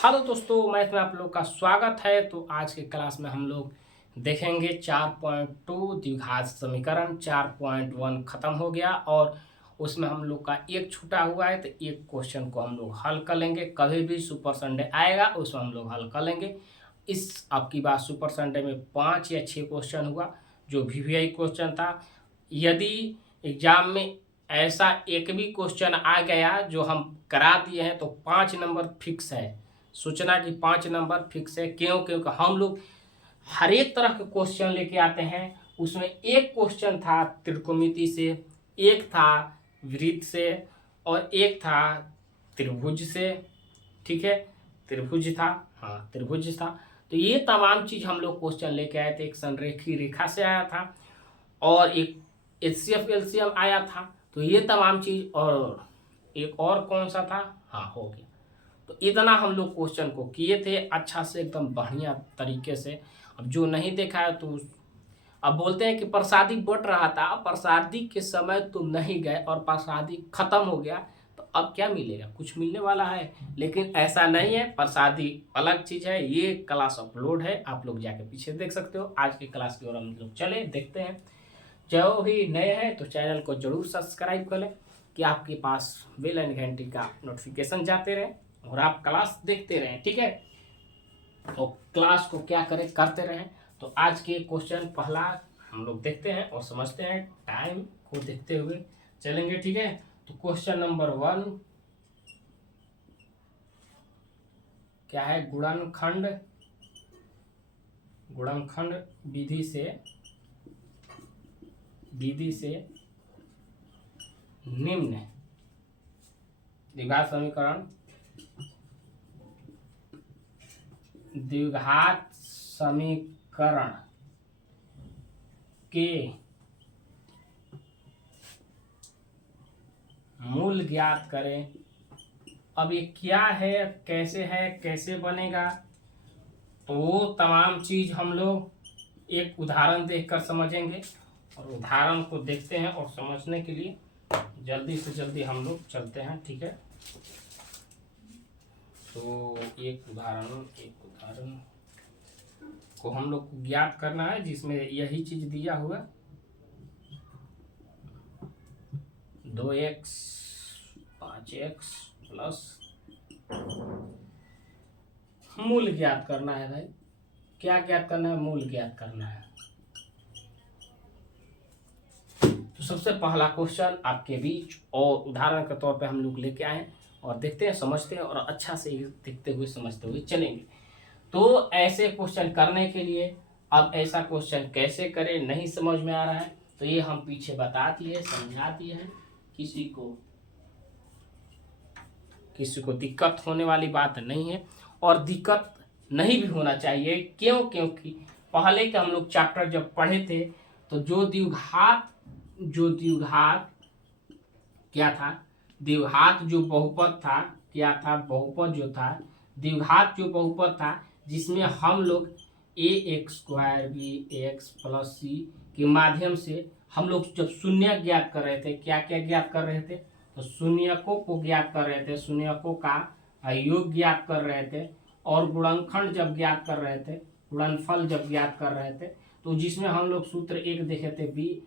Hello दोस्तों, math में आप लोग का स्वागत है। तो आज के क्लास में हम लोग देखेंगे 4.2 द्विघात समीकरण। 4.1 खत्म हो गया और उसमें हम लोग का एक छूटा हुआ है, तो एक क्वेश्चन को हम लोग हल कर लेंगे। कभी भी सुपर संडे आएगा उसमें हम लोग हल कर लेंगे। इस आपकी बात सुपर संडे में 5 या 6 क्वेश्चन हुआ जो वीवीआई क्वेश्चन था। यदि एग्जाम में ऐसा एक भी क्वेश्चन आ गया जो हम करा दिए हैं तो 5 नंबर फिक्स है। सोचना कि 5 नंबर फिक्स है। क्यों? क्योंकि हम लोग हर एक तरह के क्वेश्चन लेके आते हैं। उसमें एक क्वेश्चन था त्रिकोणमिति से, एक था वृत्त से और एक था त्रिभुज से। ठीक है, त्रिभुज था। हाँ, त्रिभुज था। तो ये तमाम चीज हम लोग क्वेश्चन लेके आए थे। एक संरेखी रेखा से आया था और एक एचसीएफ एलसीएम आया था। तो ये तमाम चीज, और एक और कौन सा था, हाँ हो गया। तो इतना हम लोग क्वेश्चन को किए थे अच्छा से, एकदम बढ़िया तरीके से। अब जो नहीं देखा है तो अब बोलते हैं कि प्रसादी बट रहा था, प्रसादी के समय तुम नहीं गए और प्रसादी खत्म हो गया, तो अब क्या मिलेगा? कुछ मिलने वाला है? लेकिन ऐसा नहीं है। प्रसादी अलग चीज है। ये क्लास अपलोड है, आप लोग जाके पीछे देख सकते हो। आज की क्लास की ओर हम लोग चले देखते हैं। जो भी नए हैं तो चैनल को जरूर सब्सक्राइब कर लें कि आपके पास बेल एंड घंटी का नोटिफिकेशन जाते रहे और आप क्लास देखते रहें। ठीक है, तो क्लास को क्या करें, करते रहें। तो आज के क्वेश्चन पहला हम लोग देखते हैं और समझते हैं। टाइम को देखते हुए चलेंगे। ठीक है, तो क्वेश्चन नंबर 1 क्या है? गुणनखंड विधि से निम्न द्विघात समीकरण के मूल ज्ञात करें। अब ये क्या है, कैसे है, कैसे बनेगा, तो वो तमाम चीज हम लोग एक उदाहरण देखकर समझेंगे। और उदाहरण को देखते हैं और समझने के लिए जल्दी से जल्दी हम लोग चलते हैं। ठीक है, तो एक उदाहरण को हम लोग को ज्ञात करना है जिसमें यही चीज दिया हुआ 2x 5x प्लस मूल ज्ञात करना है। भाई क्या ज्ञात करना है? मूल ज्ञात करना है। तो सबसे पहला क्वेश्चन आपके बीच और उदाहरण के तौर पे हम लोग लेके आए और देखते हैं, समझते हैं और अच्छा से देखते हुए समझते हुए चलेंगे। तो ऐसे क्वेश्चन करने के लिए अब ऐसा क्वेश्चन कैसे करें, नहीं समझ में आ रहा है तो ये हम पीछे बता दिए, समझा दिए हैं। किसी को दिक्कत होने वाली बात नहीं है और दिक्कत नहीं भी होना चाहिए। क्यों? क्योंकि पहले के हम लोग चैप्टर जब पढ़े थे तो जो द्विघात क्या था, द्विघात जो बहुपद था, क्या था? बहुपद जो था, द्विघात जो बहुपद था जिसमें हम लोग ax² bx प्लस c के माध्यम से हम लोग जब शून्य ज्ञात कर रहे थे, क्या क्या ज्ञात कर रहे थे? तो शून्यकों को ज्ञात कर रहे थे, शून्यकों का योग ज्ञात कर रहे थे और गुणनखंड जब ज्ञात कर रहे थे, गुणनफल जब ज्ञात कर रहे थे, तो जिसमें हम लोग सूत्र एक देखे थे, बी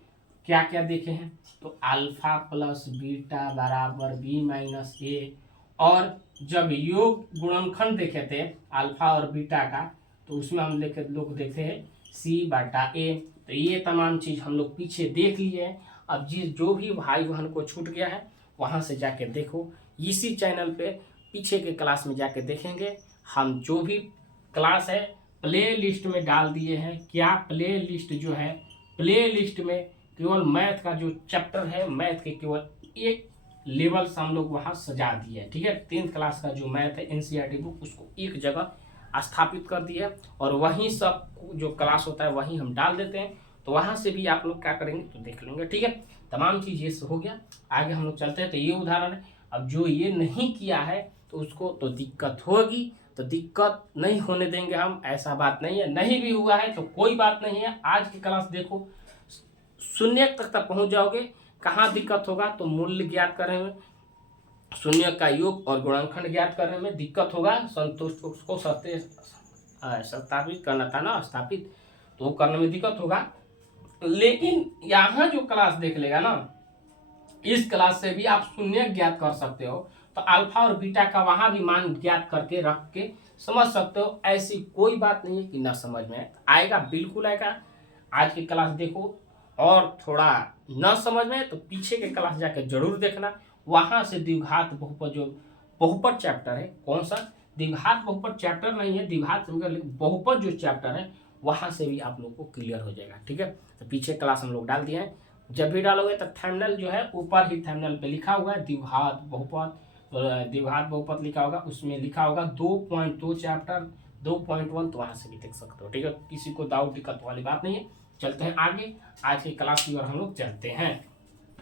क्या क्या देखे हैं? तो अल्फा प्लस बीटा बराबर बी माइनस ए। और जब योग गुणनखंड देखे थे अल्फा और बीटा का, तो उसमें हम लोग देखे हैं सी बटा ए। तो ये तमाम चीज हम लोग पीछे देख लिए हैं। अब जो भी भाई बहन को छूट गया है वहां से जाके देखो, इसी चैनल पे पीछे के क्लास में जाके देखेंगे। हम जो भी क्लास है प्ले लिस्ट में डाल दिए हैं। क्या प्ले लिस्ट जो है, प्ले लिस्ट में केवल मैथ का जो चैप्टर है, मैथ के केवल एक लेवल से हम लोग वहाँ सजा दिए हैं। ठीक है, 10th क्लास का जो मैथ है एनसीईआरटी बुक, उसको एक जगह स्थापित कर दिया और वहीं सब जो क्लास होता है वहीं हम डाल देते हैं। तो वहाँ से भी आप लोग क्या करेंगे तो देख लेंगे। ठीक है, तमाम चीज़ ये हो गया। आगे हम लोग चलते हैं। तो ये उदाहरण है। अब जो ये नहीं किया है तो उसको तो दिक्कत होगी, तो दिक्कत नहीं होने देंगे हम, ऐसा बात नहीं है। नहीं भी हुआ है तो कोई बात नहीं है। आज की क्लास देखो, शून्य तक पहुंच जाओगे। कहाँ दिक्कत होगा? तो मूल्य ज्ञात करेंगे। शून्य का योग और गुणनखंड ज्ञात करने में दिक्कत होगा, संतुष्ट उसको स्थापित करना था ना, स्थापित, तो करने में दिक्कत होगा। लेकिन यहाँ जो क्लास देख लेगा ना, इस क्लास से भी आप शून्य ज्ञात कर सकते हो। तो अल्फा और बीटा का वहां भी मान ज्ञात करके रख के समझ सकते हो। ऐसी कोई बात नहीं है कि ना समझ में आएगा, बिल्कुल आएगा। आज की क्लास देखो, और थोड़ा न समझ में तो पीछे के क्लास जाके जरूर देखना। वहां से द्विघात बहुपद, जो बहुपद चैप्टर है, कौन सा द्विघात बहुपद चैप्टर नहीं है, द्विघात बहुपद जो चैप्टर है, वहां से भी आप लोग को क्लियर हो जाएगा। ठीक है, तो पीछे क्लास हम लोग डाल दिए हैं। जब भी डालोगे तो थंबनेल जो है ऊपर ही थंबनेल पे लिखा हुआ है द्विघात बहुपद, द्विघात बहुपद लिखा होगा, उसमें लिखा होगा 2.2 चैप्टर 2.1, तो वहां से भी देख सकते हो। ठीक है, किसी को डाउट दिक्कत वाली बात नहीं है। चलते हैं आगे, आज की क्लास की ओर हम लोग चलते हैं,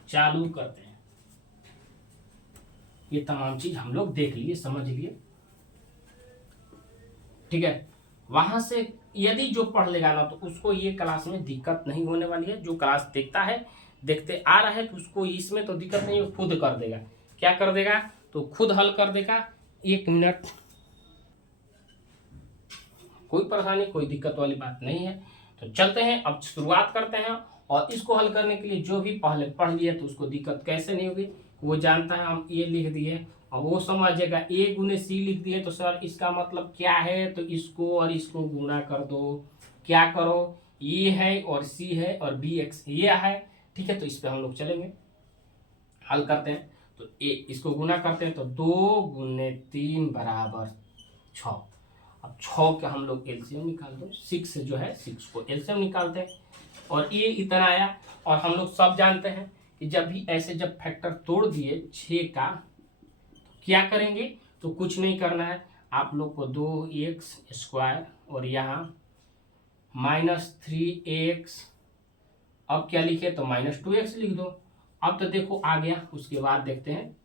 चालू करते हैं। ये तमाम चीज हम लोग देख लिए, समझ लिए। ठीक है, वहां से यदि जो पढ़ लेगा ना, तो उसको ये क्लास में दिक्कत नहीं होने वाली है। जो क्लास देखता है, देखते आ रहा है, तो उसको इसमें तो दिक्कत नहीं, वो खुद कर देगा। क्या कर देगा? तो खुद हल कर देगा। 1 मिनट, कोई परेशानी, कोई दिक्कत वाली बात नहीं है। तो चलते हैं, अब शुरुआत करते हैं। और इसको हल करने के लिए जो भी पहले पढ़ लिया, तो उसको दिक्कत कैसे नहीं होगी, वो जानता है। हम ये लिख दिए और वो समझेगा। ए गुने सी लिख दिए तो सर इसका मतलब क्या है, तो इसको और इसको गुना कर दो। क्या करो, ये है और सी है और बी एक्स ये है। ठीक है, तो इस पर हम लोग चलेंगे, हल करते हैं। तो ए इसको गुना करते हैं, तो 2 गुने 3 बराबर 6। अब 6 का हम लोग एलसीएम निकाल दो, 6 जो है 6 को एलसीएम निकालते हैं, और ये इतना आया। और हम लोग सब जानते हैं कि जब भी ऐसे जब फैक्टर तोड़ दिए 6 का, तो क्या करेंगे? तो कुछ नहीं करना है आप लोग को, 2x² और यहाँ -3x। अब क्या लिखे? तो -2x लिख दो। अब तो देखो आ गया। उसके बाद देखते हैं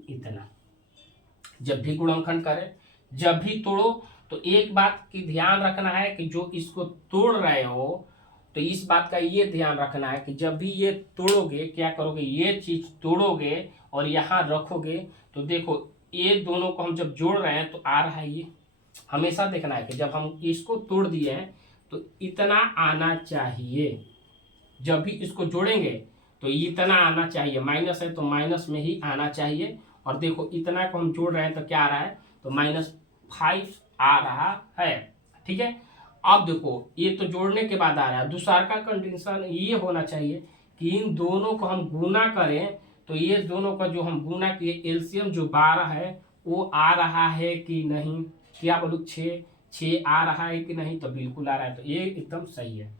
इतना। जब भी गुणनखंड करें, जब भी तोड़ो, तो एक बात की ध्यान रखना है कि जो इसको तोड़ रहे हो, तो इस बात का ये ध्यान रखना है कि जब भी ये तोड़ोगे, क्या करोगे? ये चीज तोड़ोगे और यहाँ रखोगे, तो देखो ये दोनों को हम जब जोड़ रहे हैं तो आ रहा है ये। हमेशा देखना है कि जब हम इसको तोड़ दिए हैं तो इतना आना चाहिए। जब भी इसको जोड़ेंगे तो इतना आना चाहिए, माइनस है तो माइनस में ही आना चाहिए। और देखो इतना को हम जोड़ रहे हैं तो क्या आ रहा है? तो -5 आ रहा है। ठीक है, अब देखो ये तो जोड़ने के बाद आ रहा है। दूसरा का कंडीशन ये होना चाहिए कि इन दोनों को हम गुना करें, तो ये दोनों का जो हम गुना किए एलसीएम जो 12 है वो आ रहा है कि नहीं। क्या बोलूँ, 6 आ रहा है कि नहीं? तो बिल्कुल आ रहा है, तो ये एकदम सही है।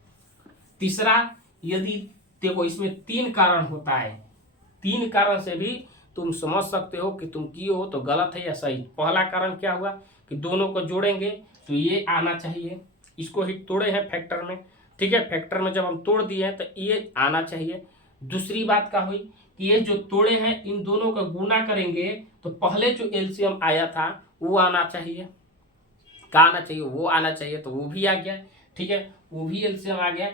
तीसरा, यदि देखो इसमें 3 कारण होता है, 3 कारण से भी तुम समझ सकते हो कि तुम किए हो तो गलत है या सही। पहला कारण क्या हुआ कि दोनों को जोड़ेंगे तो ये आना चाहिए। इसको ही तोड़े हैं फैक्टर में। ठीक है, फैक्टर में जब हम तोड़ दिए हैं तो ये आना चाहिए। दूसरी बात क्या हुई कि ये जो तोड़े हैं इन दोनों का गुना करेंगे तो पहले जो एलसीएम आया था वो आना चाहिए। क्या आना चाहिए? वो आना चाहिए, तो वो भी आ गया। ठीक है, वो भी एलसीएम आ गया।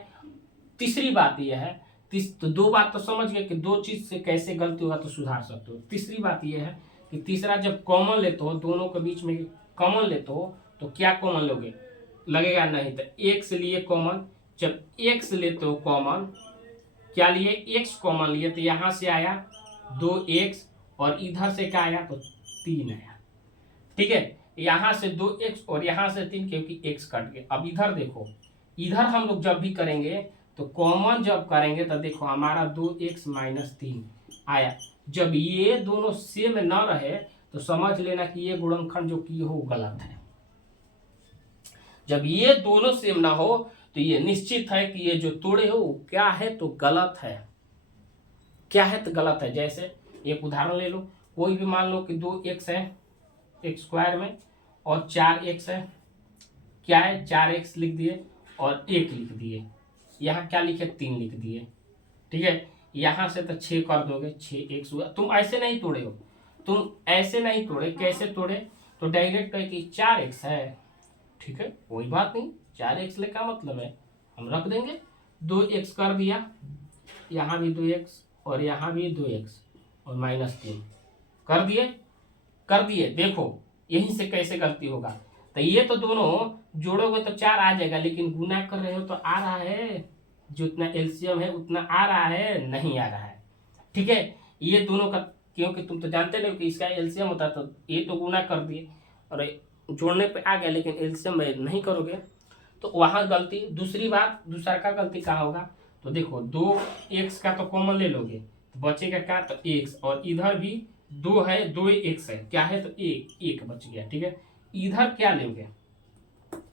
तीसरी बात यह है, तो 2 बात तो समझ गए कि 2 चीज से कैसे गलती होगा तो सुधार सकते हो। तीसरी बात यह है कि तीसरा, जब कॉमन लेते हो, दोनों के बीच में कॉमन लेते हो, तो क्या कॉमन लोगे? लगेगा नहीं, तो x लिए कॉमन। जब x लेते हो कॉमन, क्या लिए? x कॉमन लिए, तो यहां से आया 2x और इधर से क्या आया? तो 3 आया। ठीक है, यहां से 2x और यहां से 3, क्योंकि x कट गया। अब इधर देखो, इधर हम लोग जब भी करेंगे तो कॉमन जब करेंगे तो देखो हमारा 2x - 3 आया। जब ये दोनों सेम न रहे तो समझ लेना कि ये गुणनखंड जो किए हो गलत है। जब ये दोनों सेम ना हो तो ये निश्चित है कि ये जो तोड़े हो क्या है? तो गलत है। क्या है? तो गलत है। जैसे एक उदाहरण ले लो, कोई भी मान लो कि 2x है x² में और 4x है। क्या है? 4x लिख दिए और 1 लिख दिए। यहाँ क्या लिखे? 3 लिख दिए। ठीक है, यहाँ से तो 6 कर दोगे, 6x हुआ। तुम ऐसे नहीं तोड़े हो, तुम ऐसे नहीं तोड़े। कैसे तोड़े? तो डायरेक्ट है कि 4x है। ठीक है, कोई बात नहीं, 4x ले का मतलब है हम रख देंगे। 2x कर दिया, यहाँ भी 2x और यहाँ भी 2x और -3। कर दिए। देखो यहीं से कैसे गलती होगा, तो ये तो दोनों जोड़ोगे तो 4 आ जाएगा, लेकिन गुना कर रहे हो तो आ रहा है, जो उतना एलसीएम है उतना आ रहा है, नहीं आ रहा है। ठीक है, ये दोनों का, क्योंकि तुम तो जानते नहीं कि इसका एलसीएम होता है, तो ये तो गुना कर दिए और जोड़ने पे आ गया, लेकिन एलसीएम में नहीं करोगे तो वहाँ गलती। दूसरी बात, दूसरा का गलती कहाँ होगा, तो देखो 2x का तो कॉमन ले लोगे, तो बचेगा क्या, तो x, और इधर भी 2 है, 2x है, क्या है, तो एक बच गया। ठीक है, इधर क्या लेंगे,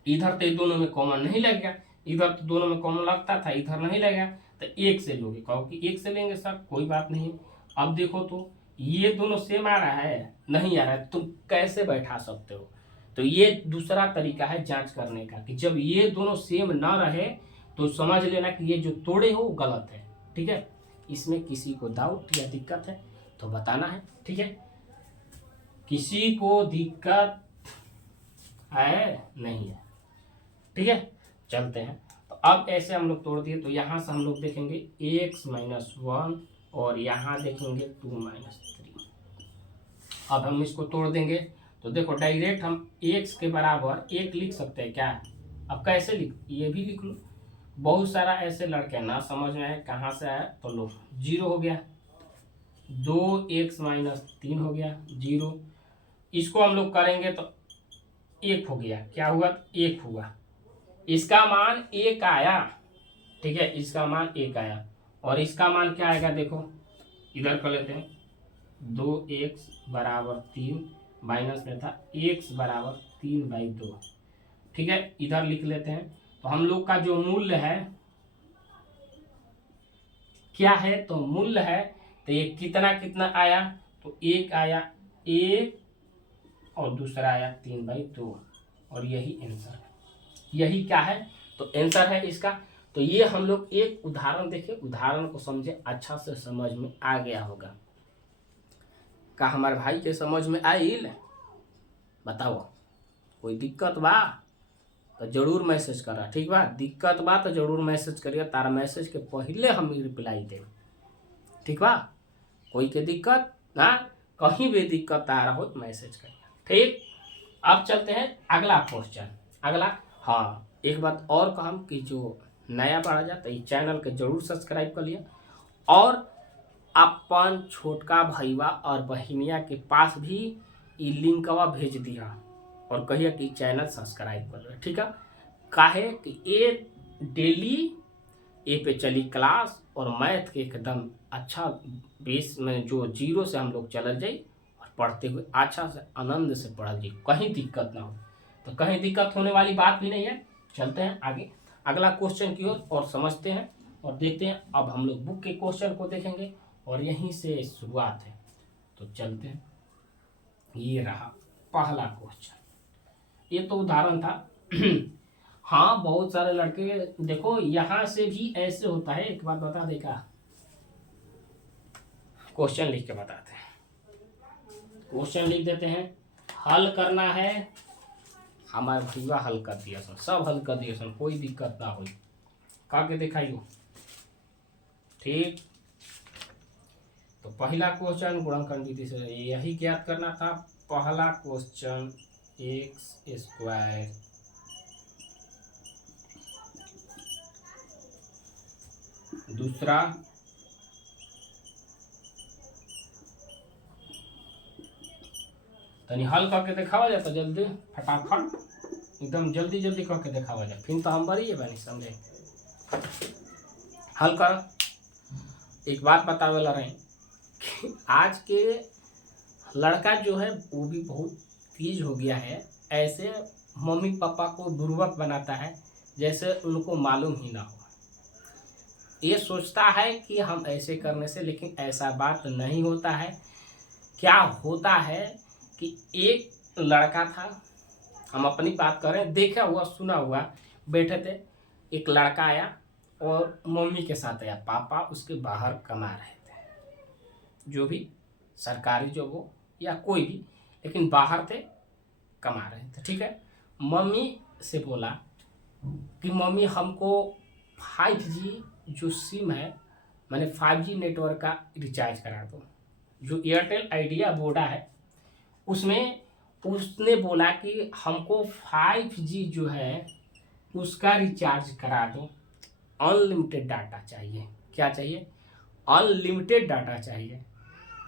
इधर तो दोनों में कॉमन नहीं लगेगा, इधर तो दोनों में कॉमन लगता था, इधर नहीं लगेगा, तो एक से लोगे, कहो कि एक से लेंगे सर, कोई बात नहीं। अब देखो तो ये दोनों सेम आ रहा है, नहीं आ रहा है, तुम कैसे बैठा सकते हो, तो ये दूसरा तरीका है जांच करने का, कि जब ये दोनों सेम ना रहे तो समझ लेना कि ये जो तोड़े हो गलत है। ठीक है, इसमें किसी को डाउट या दिक्कत है तो बताना है। ठीक है, किसी को दिक्कत है नहीं है, ठीक है, चलते हैं। तो अब ऐसे हम लोग तोड़ दिए, तो यहाँ से हम लोग देखेंगे x माइनस 1 और यहाँ देखेंगे 2 माइनस 3। अब हम इसको तोड़ देंगे, तो देखो डायरेक्ट हम x के बराबर 1 लिख सकते हैं क्या, अब कैसे लिख, ये भी लिख लो। बहुत सारा ऐसे लड़के ना समझ में आए कहाँ से आया, तो लो 0 हो गया, 2x माइनस 3 हो गया 0। इसको हम लोग करेंगे तो 1 हो गया, क्या हुआ, 1 हुआ, इसका मान 1 आया। ठीक है, इसका मान 1 आया, और इसका मान क्या आएगा, देखो इधर कर लेते हैं, 2x बराबर 3 माइनस में था x बराबर 3/2। ठीक है, इधर लिख लेते हैं, तो हम लोग का जो मूल्य है क्या है, तो मूल्य है, तो ये कितना कितना आया, तो 1 आया, 1 और दूसरा आया 3/2, और यही आंसर है, यही क्या है, तो आंसर है इसका। तो ये हम लोग एक उदाहरण देखें, उदाहरण को समझे, अच्छा से समझ में आ गया होगा। का हमारे भाई के समझ में आइल, बताओ कोई दिक्कत बा तो जरूर मैसेज करा, ठीक बा, दिक्कत बा तो जरूर मैसेज करिए, तारा मैसेज के पहले हम रिप्लाई दें, ठीक बा, कोई के दिक्कत ना, कहीं भी दिक्कत आ रहा हो तो मैसेज करिए। ठीक, अब चलते हैं अगला क्वेश्चन। अगला, हाँ एक बात और कहम कि जो नया बढ़ा जाता है चैनल के जरूर सब्सक्राइब कर लिया, और अपन छोटका भैया और बहिनिया के पास भी ये लिंकवा भेज दिया, और कहिए कि चैनल सब्सक्राइब कर लो। ठीक है, काहे कि ये डेली ए पे चली क्लास, और मैथ के एकदम अच्छा बेस में, जो 0 से हम लोग चल जाए और पढ़ते हुए अच्छा से आनंद से पढ़ल जाए, कहीं दिक्कत ना हो, तो कहीं दिक्कत होने वाली बात भी नहीं है। चलते हैं आगे अगला क्वेश्चन की ओर और समझते हैं और देखते हैं। अब हम लोग बुक के क्वेश्चन को देखेंगे और यहीं से शुरुआत है, तो चलते हैं। ये रहा पहला क्वेश्चन, ये तो उदाहरण था। हाँ बहुत सारे लड़के, देखो यहाँ से भी ऐसे होता है, एक बात बता देगा, क्वेश्चन लिख के बताते हैं, क्वेश्चन लिख देते हैं, हल करना है, हमारे भैया हल कर दिया सन, सब हल कर दिया सन, कोई दिक्कत ना हो, करके दिखाइयो। ठीक, तो पहला क्वेश्चन गुणनखंड विधि से यही ज्ञात करना था। पहला क्वेश्चन x² दूसरा तनी हल करके दिखावा जाता, जल्दी फटाफट एकदम जल्दी जल्दी करके दिखावा जाए, फिर तो हम बड़ी बनी समझे। हल कर, एक बात बतावे ला रहे कि आज के लड़का जो है वो भी बहुत तेज हो गया है, ऐसे मम्मी पापा को बुर्बक बनाता है जैसे उनको मालूम ही ना हो। ये सोचता है कि हम ऐसे करने से, लेकिन ऐसा बात नहीं होता है। क्या होता है कि एक लड़का था, हम अपनी बात करें, देखा हुआ सुना हुआ, बैठे थे, एक लड़का आया और मम्मी के साथ आया, पापा उसके बाहर कमा रहे थे, जो भी सरकारी जॉब हो या कोई भी, लेकिन बाहर थे, कमा रहे थे। ठीक है, मम्मी से बोला कि मम्मी हमको 5G जो सिम है, मैंने 5G नेटवर्क का रिचार्ज करा दो। जो एयरटेल आइडिया वोडा है उसमें उसने बोला कि हमको 5G जो है उसका रिचार्ज करा दो, अनलिमिटेड डाटा चाहिए। क्या चाहिए? अनलिमिटेड डाटा चाहिए।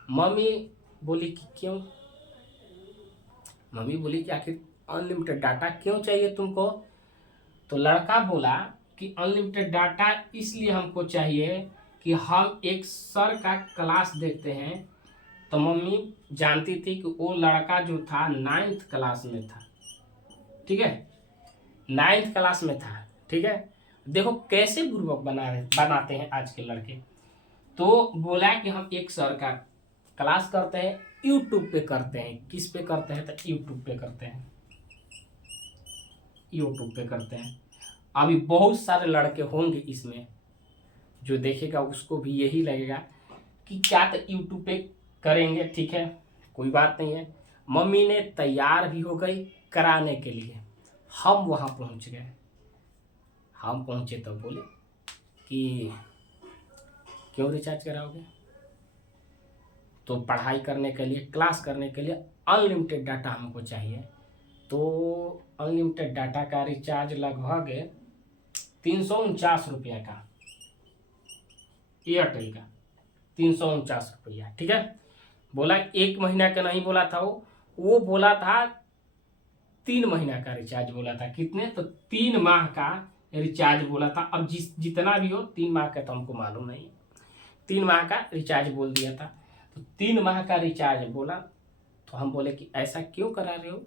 मम्मी बोली कि क्यों? मम्मी बोली कि आखिर अनलिमिटेड डाटा क्यों चाहिए तुमको? तो लड़का बोला कि अनलिमिटेड डाटा इसलिए हमको चाहिए कि हम एक सर का क्लास देखते हैं। तो मम्मी जानती थी कि वो लड़का जो था 9th क्लास में था, ठीक है, 9th क्लास में था, ठीक है। देखो कैसे बुर्बक बनाते हैं आज के लड़के। तो बोला कि हम एक सर का क्लास करते हैं, यूट्यूब पे करते हैं। किस पे करते हैं? तो यूट्यूब पे करते हैं, यूट्यूब पे करते हैं। अभी बहुत सारे लड़के होंगे इसमें, जो देखेगा उसको भी यही लगेगा कि क्या तो यूट्यूब पे करेंगे, ठीक है, कोई बात नहीं है। मम्मी ने तैयार भी हो गई कराने के लिए। हम वहाँ पहुँच गए। हम पहुँचे तो बोले कि क्यों रिचार्ज कराओगे? तो पढ़ाई करने के लिए, क्लास करने के लिए अनलिमिटेड डाटा हमको चाहिए। तो अनलिमिटेड डाटा का रिचार्ज लगभग 349 रुपया का, एयरटेल का 349 रुपया, ठीक है। बोला 1 महीना का नहीं बोला था, वो बोला था 3 महीना का रिचार्ज बोला था। कितने? तो 3 माह का रिचार्ज बोला था। अब जितना भी हो 3 माह का तो हमको मालूम नहीं, 3 माह का रिचार्ज बोल दिया था। तो 3 माह का रिचार्ज बोला। तो हम बोले कि ऐसा क्यों करा रहे हो?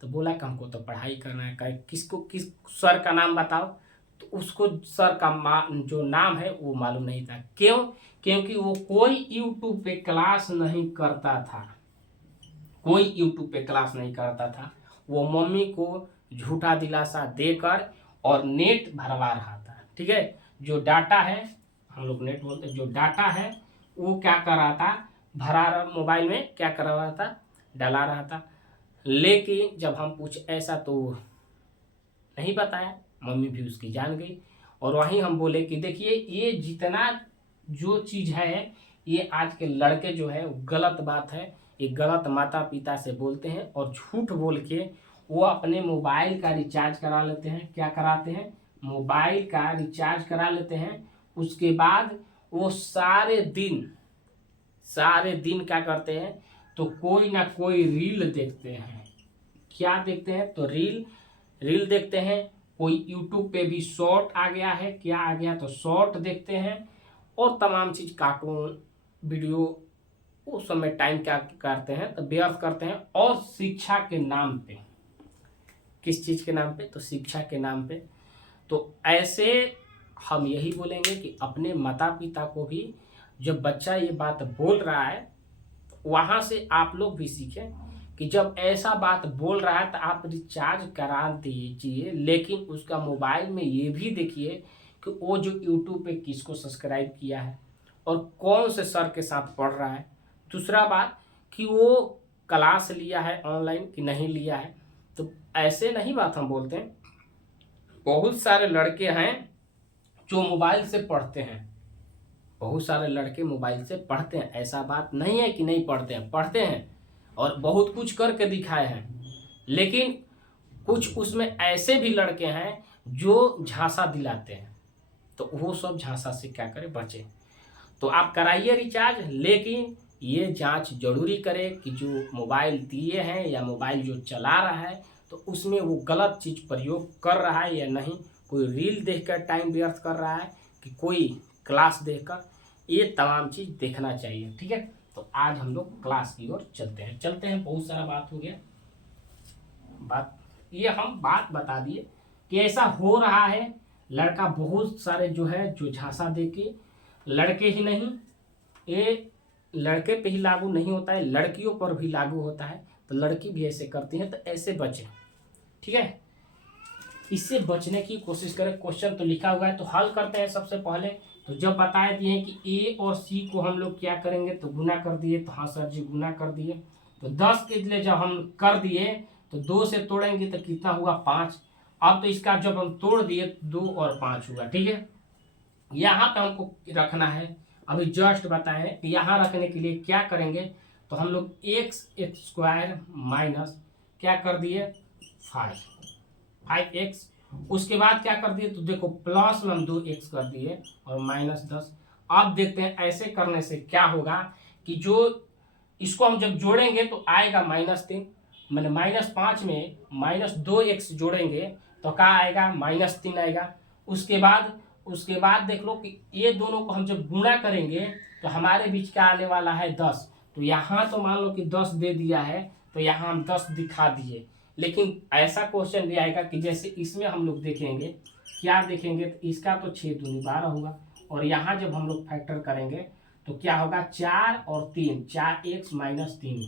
तो बोला कि हमको तो पढ़ाई करना है। किसको, किस सर का नाम बताओ? तो उसको सर का जो नाम है वो मालूम नहीं था। क्यों? क्योंकि वो कोई यूट्यूब पे क्लास नहीं करता था, कोई यूट्यूब पे क्लास नहीं करता था। वो मम्मी को झूठा दिलासा देकर और नेट भरवा रहा था, ठीक है। जो डाटा है, हम लोग नेट बोलते हैं, जो डाटा है वो क्या कर रहा था, भरा रहा, मोबाइल में क्या कर रहा था, डला रहा था। लेकिन जब हम पूछ ऐसा तो नहीं बताया, मम्मी भी उसकी जान गई। और वहीं हम बोले कि देखिए ये जितना जो चीज़ है ये आज के लड़के जो है गलत बात है। ये गलत माता पिता से बोलते हैं और झूठ बोल के वो अपने मोबाइल का रिचार्ज करा लेते हैं। क्या कराते हैं? मोबाइल का रिचार्ज करा लेते हैं। उसके बाद वो सारे दिन क्या करते हैं, तो कोई ना कोई रील देखते हैं। क्या देखते हैं? तो रील देखते हैं। कोई यूट्यूब पे भी शॉर्ट आ गया है, क्या आ गया, तो शॉर्ट देखते हैं। और तमाम चीज़, कार्टून वीडियो, उस समय टाइम क्या करते हैं तो व्यर्थ करते हैं। और शिक्षा के नाम पे, किस चीज़ के नाम पे? तो शिक्षा के नाम पे। तो ऐसे हम यही बोलेंगे कि अपने माता पिता को भी, जब बच्चा ये बात बोल रहा है वहाँ से आप लोग भी सीखें कि जब ऐसा बात बोल रहा है तो आप रिचार्ज करा दीजिए, लेकिन उसका मोबाइल में ये भी देखिए कि वो जो यूट्यूब पे किसको सब्सक्राइब किया है और कौन से सर के साथ पढ़ रहा है। दूसरा बात कि वो क्लास लिया है ऑनलाइन कि नहीं लिया है। तो ऐसे नहीं बात हम बोलते हैं। बहुत सारे लड़के हैं जो मोबाइल से पढ़ते हैं, बहुत सारे लड़के मोबाइल से पढ़ते हैं। ऐसा बात नहीं है कि नहीं पढ़ते हैं, पढ़ते हैं और बहुत कुछ करके दिखाए हैं। लेकिन कुछ उसमें ऐसे भी लड़के हैं जो झांसा दिलाते हैं। तो वो सब झांसा से क्या करें, बचे। तो आप कराइए रिचार्ज, लेकिन ये जांच जरूरी करें कि जो मोबाइल दिए हैं या मोबाइल जो चला रहा है तो उसमें वो गलत चीज़ प्रयोग कर रहा है या नहीं। कोई रील देखकर टाइम व्यर्थ कर रहा है कि कोई क्लास देखकर, ये तमाम चीज़ देखना चाहिए, ठीक है। तो आज हम लोग क्लास की ओर चलते हैं। बहुत सारा बात हो गया, ये हम बात बता दिए कि ऐसा हो रहा है। लड़का बहुत सारे जो है जो झांसा दे के, लड़के ही नहीं, ये लड़के पे ही लागू नहीं होता है, लड़कियों पर भी लागू होता है। तो लड़की भी ऐसे करती हैं, तो ऐसे बचें, ठीक है। इससे बचने की कोशिश करें। क्वेश्चन तो लिखा हुआ है तो हल करते हैं। सबसे पहले तो जब बताए दिए हैं कि ए और सी को हम लोग क्या करेंगे, तो गुना कर दिए। तो हाँ सर जी गुना कर दिए। तो 10 के लिए जब हम कर दिए तो 2 से तोड़ेंगे तो कितना हुआ, 5। अब तो इसका जब हम तोड़ दिए 2 और 5 हुआ, ठीक है। यहाँ पे हमको रखना है अभी जस्ट बताएं कि यहाँ रखने के लिए क्या करेंगे, तो हम लोग एक्स स्क्वायर माइनस क्या कर दिए 5x, उसके बाद क्या कर दिए, तो देखो प्लस में हम 2x कर दिए और -10। अब देखते हैं ऐसे करने से क्या होगा कि जो इसको हम जब जोड़ेंगे तो आएगा -3, मैंने -5 में -2x जोड़ेंगे तो क्या आएगा -3 आएगा। उसके बाद देख लो कि ये दोनों को हम जब गुणा करेंगे तो हमारे बीच क्या आने वाला है 10। तो यहाँ तो मान लो कि 10 दे दिया है तो यहाँ हम 10 दिखा दिए, लेकिन ऐसा क्वेश्चन भी आएगा कि जैसे इसमें हम लोग देखेंगे, क्या देखेंगे, तो इसका तो 6 दूनी 12 होगा और यहाँ जब हम लोग फैक्टर करेंगे तो क्या होगा 4 और 3, 4x - 3,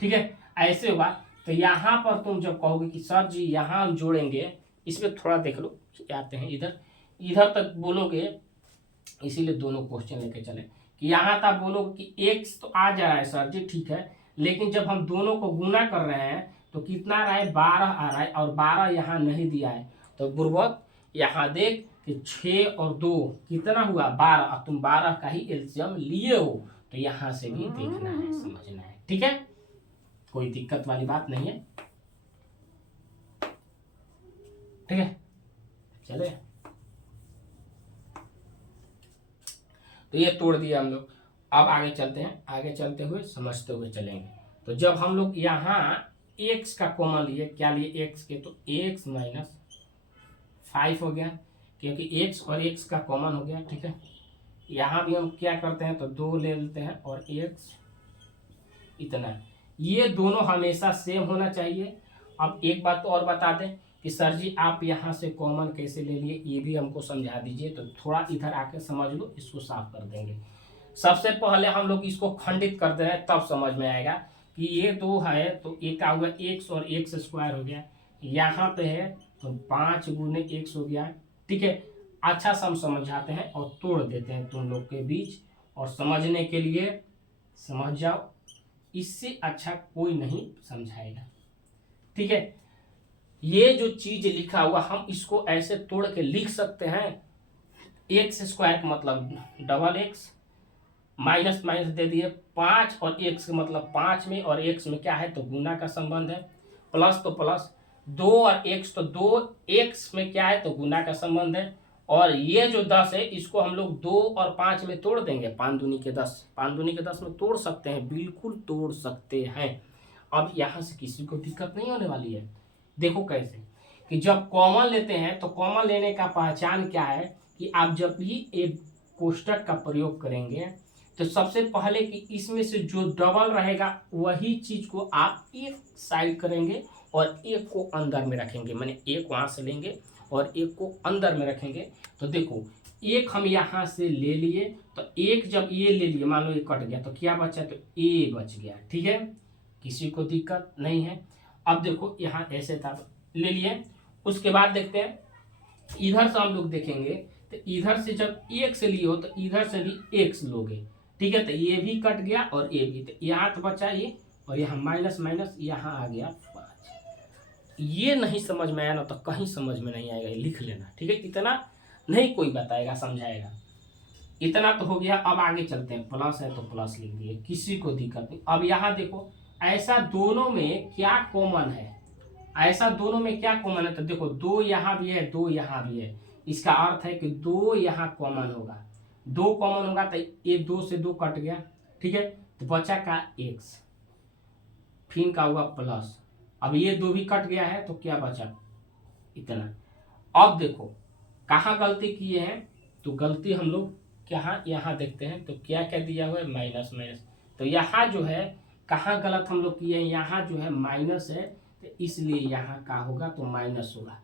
ठीक है, ऐसे होगा। तो यहाँ पर तुम जब कहोगे कि सर जी यहाँ हम जोड़ेंगे, इसमें थोड़ा देख लो, आते हैं इधर इधर तक बोलोगे, इसीलिए दोनों क्वेश्चन लेके चले कि यहाँ तक बोलोगे कि x तो आ जा रहा है सर जी, ठीक है, लेकिन जब हम दोनों को गुना कर रहे हैं तो कितना आ रहा है 12 आ रहा है और 12 यहाँ नहीं दिया है। तो बुर्बक यहाँ देख कि 6 और 2 कितना हुआ 12, अब तुम 12 का ही एलसीएम लिए हो, तो यहाँ से भी देखना है, समझना है, ठीक है, कोई दिक्कत वाली बात नहीं है, ठीक है। चले, तो ये तोड़ दिया हम लोग। अब आगे चलते हैं, आगे चलते हुए समझते हुए चलेंगे। तो जब हम लोग यहाँ x का कॉमन लिए, क्या लिए x के, तो x - 5 हो गया, क्योंकि x और x का कॉमन हो गया, ठीक है। यहाँ भी हम क्या करते हैं तो 2 ले लेते हैं और x इतना, ये दोनों हमेशा सेम होना चाहिए। अब एक बात तो और बता दें कि सर जी आप यहाँ से कॉमन कैसे ले लिए, ये भी हमको समझा दीजिए, तो थोड़ा इधर आके समझ लो, इसको साफ कर देंगे। सबसे पहले हम लोग इसको खंडित कर दे रहे हैं, तब समझ में आएगा कि ये 2 है तो एक का हुआ x और x स्क्वायर हो गया, यहाँ पे है तो 5 गुने x हो गया, ठीक है। अच्छा से हम समझाते हैं और तोड़ देते हैं तुम लोग के बीच, और समझने के लिए समझ जाओ, इससे अच्छा कोई नहीं समझाएगा, ठीक है। ये जो चीज लिखा हुआ हम इसको ऐसे तोड़ के लिख सकते हैं, एक्स स्क्वायर का मतलब डबल एक्स, माइनस माइनस दे दिए 5 और एक्स का मतलब 5 में और एक्स में क्या है तो गुना का संबंध है, प्लस तो प्लस 2 और एक्स तो 2 एक्स में क्या है तो गुना का संबंध है, और ये जो 10 है इसको हम लोग 2 और 5 में तोड़ देंगे, 5 दूनी के 10, 5 दूनी के 10 में तोड़ सकते हैं, बिल्कुल तोड़ सकते हैं। अब यहाँ से किसी को दिक्कत नहीं होने वाली है। देखो कैसे कि जब कॉमन लेते हैं तो कॉमन लेने का पहचान क्या है कि आप जब भी एक कोष्टक का प्रयोग करेंगे तो सबसे पहले कि इसमें से जो डबल रहेगा वही चीज को आप एक साइड करेंगे और एक को अंदर में रखेंगे, माने एक वहां से लेंगे और एक को अंदर में रखेंगे। तो देखो एक हम यहाँ से ले लिए, तो एक जब ये ले लिए, मान लो ये कट गया तो क्या बचा, तो ए बच गया, ठीक है, किसी को दिक्कत नहीं है। अब देखो यहाँ ऐसे था ले लिए, उसके बाद देखते हैं इधर से हम लोग देखेंगे तो इधर से जब एक से लिए हो तो इधर से भी एक्स लोगे, ठीक है, तो ये भी कट गया और ये भी, तो यहाँ तो बचा ये और यहाँ माइनस माइनस यहाँ आ गया 5। ये नहीं समझ में आया ना तो कहीं समझ में नहीं आएगा, लिख लेना, ठीक है, इतना नहीं कोई बताएगा समझाएगा, इतना तो हो गया। अब आगे चलते हैं, प्लस है तो प्लस लिख दिए, किसी को दिक्कत नहीं। अब यहाँ देखो ऐसा दोनों में क्या कॉमन है, ऐसा दोनों में क्या कॉमन है, तो देखो 2 यहाँ भी है 2 यहाँ भी है, इसका अर्थ है कि 2 यहाँ कॉमन होगा, 2 कॉमन होगा तो ये 2 से 2 कट गया, ठीक है, तो बचा का x, फिर का हुआ प्लस, अब ये 2 भी कट गया है तो क्या बचा इतना। अब देखो कहाँ गलती किए हैं, तो गलती हम लोग क्या यहाँ देखते हैं तो क्या क्या दिया हुआ है माइनस माइनस, तो यहाँ जो है कहाँ गलत हम लोग किए हैं, यहाँ जो है माइनस है तो इसलिए यहाँ का होगा तो माइनस होगा।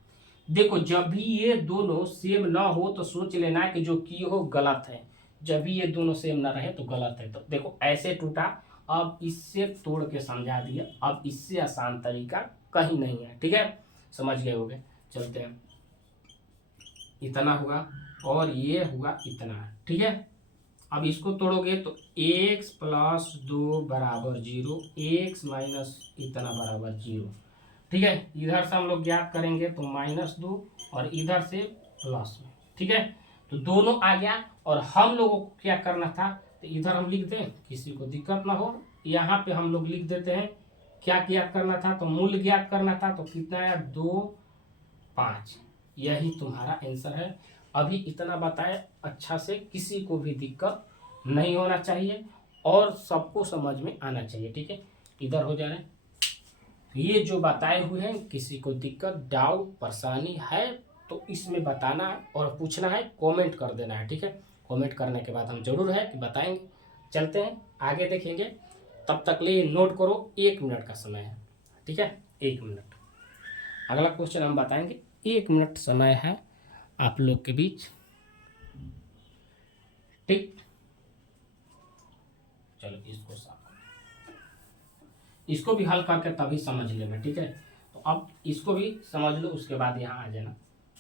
देखो जब भी ये दोनों सेम ना हो तो सोच लेना कि जो किए हो गलत है, जब भी ये दोनों सेम ना रहे तो गलत है। तो देखो ऐसे टूटा, अब इससे तोड़ के समझा दिया, अब इससे आसान तरीका कहीं नहीं है, ठीक है, समझ गए होगे। चलते हैं, इतना हुआ और ये हुआ इतना, ठीक है। अब इसको तोड़ोगे तो x + 2 = 0, x - इतना बराबर 0, ठीक है। इधर से हम लोग ज्ञात करेंगे तो -2 और इधर से प्लस में, ठीक है। तो दोनों आ गया। और हम लोगों को क्या करना था, तो इधर हम लिख दें, किसी को दिक्कत ना हो। यहाँ पे हम लोग लिख देते हैं क्या ज्ञात करना था, तो मूल्य ज्ञात करना था। तो कितना आया, 2, 5। यही तुम्हारा आंसर है। अभी इतना बताए, अच्छा से किसी को भी दिक्कत नहीं होना चाहिए और सबको समझ में आना चाहिए। ठीक है, इधर हो जा रहे हैं। ये जो बताए हुए हैं, किसी को दिक्कत, डाउट, परेशानी है तो इसमें बताना है और पूछना है, कमेंट कर देना है। ठीक है, कमेंट करने के बाद हम जरूर है कि बताएंगे। चलते हैं आगे देखेंगे, तब तक लिए नोट करो, 1 मिनट का समय है। ठीक है, 1 मिनट। अगला क्वेश्चन हम बताएंगे, 1 मिनट समय है आप लोग के बीच। ठीक, चलो इसको साफ, इसको भी हल करके तभी समझ लेना। ठीक है, तो अब इसको भी समझ लो, उसके बाद यहाँ आ जाना,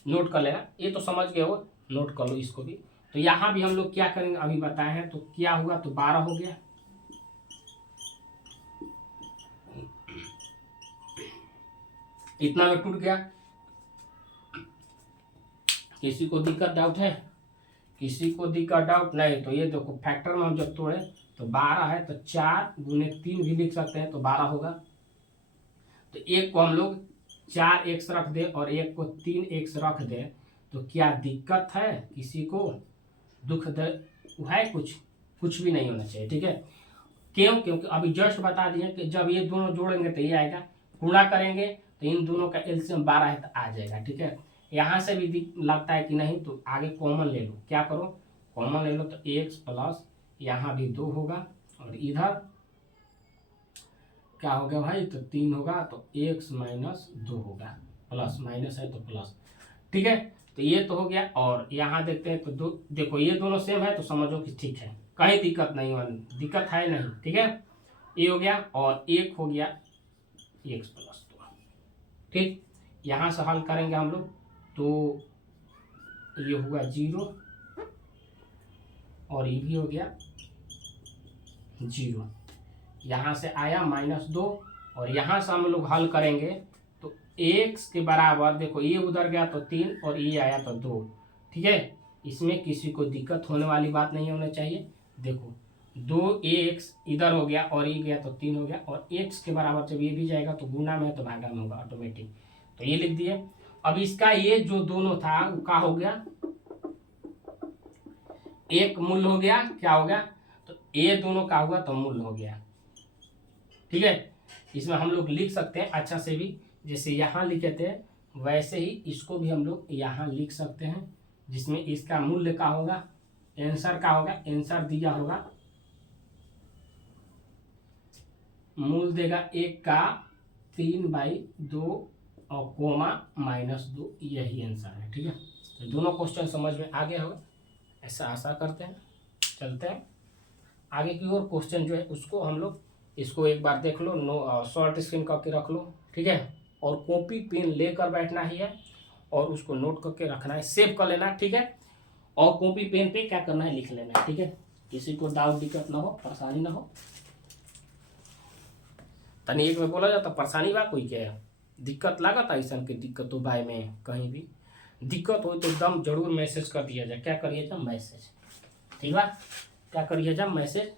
नोट कर लेना। ये तो समझ गए हो, नोट कर लो इसको भी। तो यहाँ भी हम लोग क्या करेंगे, अभी बताए हैं। तो क्या हुआ, तो 12 हो गया। इतना में टूट गया। किसी को दिक्कत, डाउट है? किसी को दिक्कत, डाउट नहीं? तो ये देखो, फैक्टर में हम जब तोड़े तो 12 है, तो 4 गुने 3 भी लिख सकते हैं, तो 12 होगा। तो एक को हम लोग 4 एक्स रख दे और एक को 3 एक्स रख दे, तो क्या दिक्कत है? किसी को दुख है? कुछ भी नहीं होना चाहिए। ठीक है, क्यों? क्योंकि अभी जस्ट बता दिए कि जब ये दोनों जोड़ेंगे तो ये आएगा, गुणा करेंगे तो इन दोनों का एलसीएम 12 है तो आ जाएगा। ठीक है, यहाँ से भी लगता है कि नहीं, तो आगे कॉमन ले लो। क्या करो, कॉमन ले लो। तो एक्स प्लस यहाँ भी 2 होगा और इधर क्या हो गया भाई, तो 3 होगा। तो x माइनस 2 होगा, प्लस माइनस है तो प्लस। ठीक है, तो ये तो हो गया। और यहाँ देखते हैं तो देखो ये दोनों सेम है, तो समझो कि ठीक है, कहीं दिक्कत नहीं हो, दिक्कत है नहीं। ठीक है, ये हो गया और एक हो गया x प्लस 2। ठीक, यहाँ से हल करेंगे हम लोग, तो ये होगा 0 और ये भी हो गया 0। यहाँ से आया -2 और यहाँ से हम लोग हल करेंगे तो x के बराबर, देखो ये उधर गया तो 3 और ये आया तो 2। ठीक है, इसमें किसी को दिक्कत होने वाली बात नहीं होना चाहिए। देखो 2x इधर हो गया और ये गया तो 3 हो गया, और x के बराबर जब ये भी जाएगा तो गुना में तो भागा में होगा ऑटोमेटिक। तो ये लिख दिए। अब इसका ये जो दोनों था वो क्या हो गया, एक मूल हो गया। क्या हो गया, तो ये दोनों का हुआ तो मूल हो गया। ठीक है, इसमें हम लोग लिख सकते हैं अच्छा से भी, जैसे यहाँ लिखे थे वैसे ही इसको भी हम लोग यहाँ लिख सकते हैं, जिसमें इसका मूल्य का होगा, आंसर का होगा, आंसर दिया होगा, मूल देगा 1 का 3/2 और कोमा -2, यही आंसर है। ठीक है, तो दोनों क्वेश्चन समझ में आ गया होगा, ऐसा आशा करते हैं। चलते हैं आगे की ओर। क्वेश्चन जो है उसको हम लोग, इसको एक बार देख लो, शॉर्ट स्क्रीन करके रख लो। ठीक है, और कॉपी पेन लेकर बैठना ही है और उसको नोट करके रखना है, सेव कर लेना। ठीक है, और कॉपी पेन पे क्या करना है, लिख लेना है। ठीक है, किसी को डाउट, दिक्कत ना हो, परेशानी ना हो। तनी एक में बोला जाता परेशानी बा, कोई क्या दिक्कत लागत ऐसा के दिक्कत हो भाई में, कहीं भी दिक्कत हो तो एकदम जरूर मैसेज कर दिया जाए। क्या करिए जब मैसेज, ठीक बा, क्या करिए जब मैसेज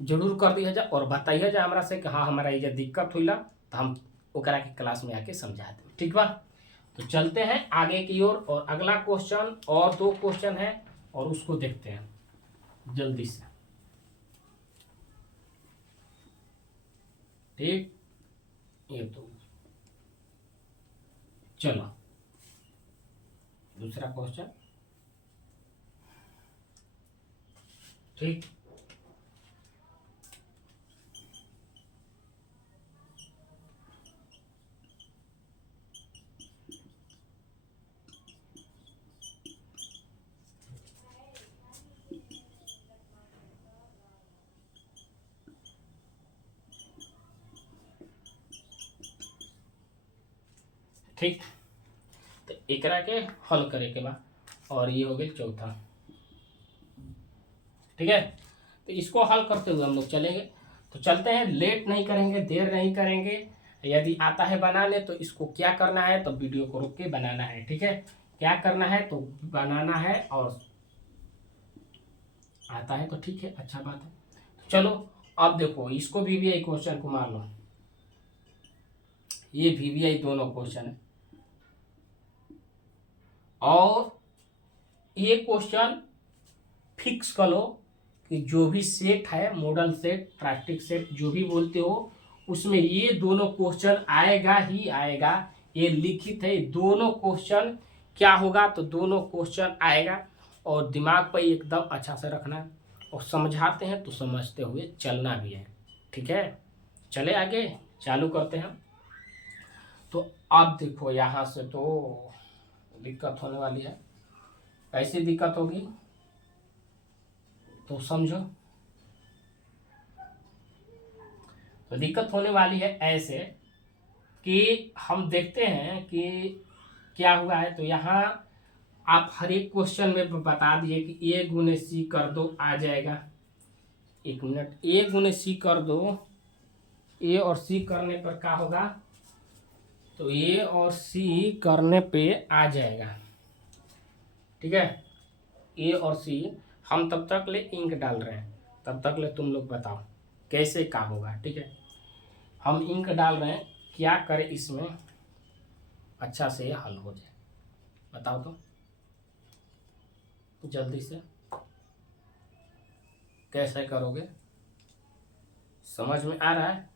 जरूर कर दिया जाए और बताइए जाए हमरा से कि हाँ हमारा ये दिक्कत हुई, तो हम ओकरा के क्लास में आके समझा दें। ठीक बा, तो चलते हैं आगे की ओर और अगला क्वेश्चन, और 2 क्वेश्चन है और उसको देखते हैं जल्दी से। ठीक, ये तो चलो दूसरा क्वेश्चन। ठीक, ठीक, तो एकरा के हल करे के बाद, और ये हो गया चौथा। ठीक है, तो इसको हल करते हुए हम लोग चलेंगे। तो चलते हैं, लेट नहीं करेंगे, देर नहीं करेंगे। यदि आता है बनाने तो इसको क्या करना है, तो वीडियो को रोक के बनाना है। ठीक है, क्या करना है तो बनाना है, और आता है तो ठीक है, अच्छा बात है। तो चलो अब देखो, इसको VVI क्वेश्चन को मान लो, ये VVI दोनों क्वेश्चन है, और ये क्वेश्चन फिक्स कर लो कि जो भी सेट है, मॉडल सेट, प्रैक्टिक सेट, जो भी बोलते हो, उसमें ये दोनों क्वेश्चन आएगा ही आएगा। ये लिखित है, दोनों क्वेश्चन क्या होगा तो दोनों क्वेश्चन आएगा, और दिमाग पर एकदम अच्छा से रखना है, और समझाते हैं तो समझते हुए चलना भी है, ठीक है। चले आगे, चालू करते हैं। तो अब देखो यहाँ से तो दिक्कत होने वाली है। कैसी दिक्कत होगी तो समझो। तो दिक्कत होने वाली है ऐसे कि हम देखते हैं कि क्या हुआ है। तो यहाँ आप हर एक क्वेश्चन में बता दिए कि A गुने C कर दो, आ जाएगा। एक मिनट, A गुने C कर दो, A और C करने पर क्या होगा तो A और C करने पे आ जाएगा, ठीक है। A और C, हम तब तक ले इंक डाल रहे हैं, तब तक ले तुम लोग बताओ कैसे क्या होगा, ठीक है। हम इंक डाल रहे हैं, क्या करें इसमें अच्छा से हल हो जाए, बताओ तो जल्दी से कैसे करोगे, समझ में आ रहा है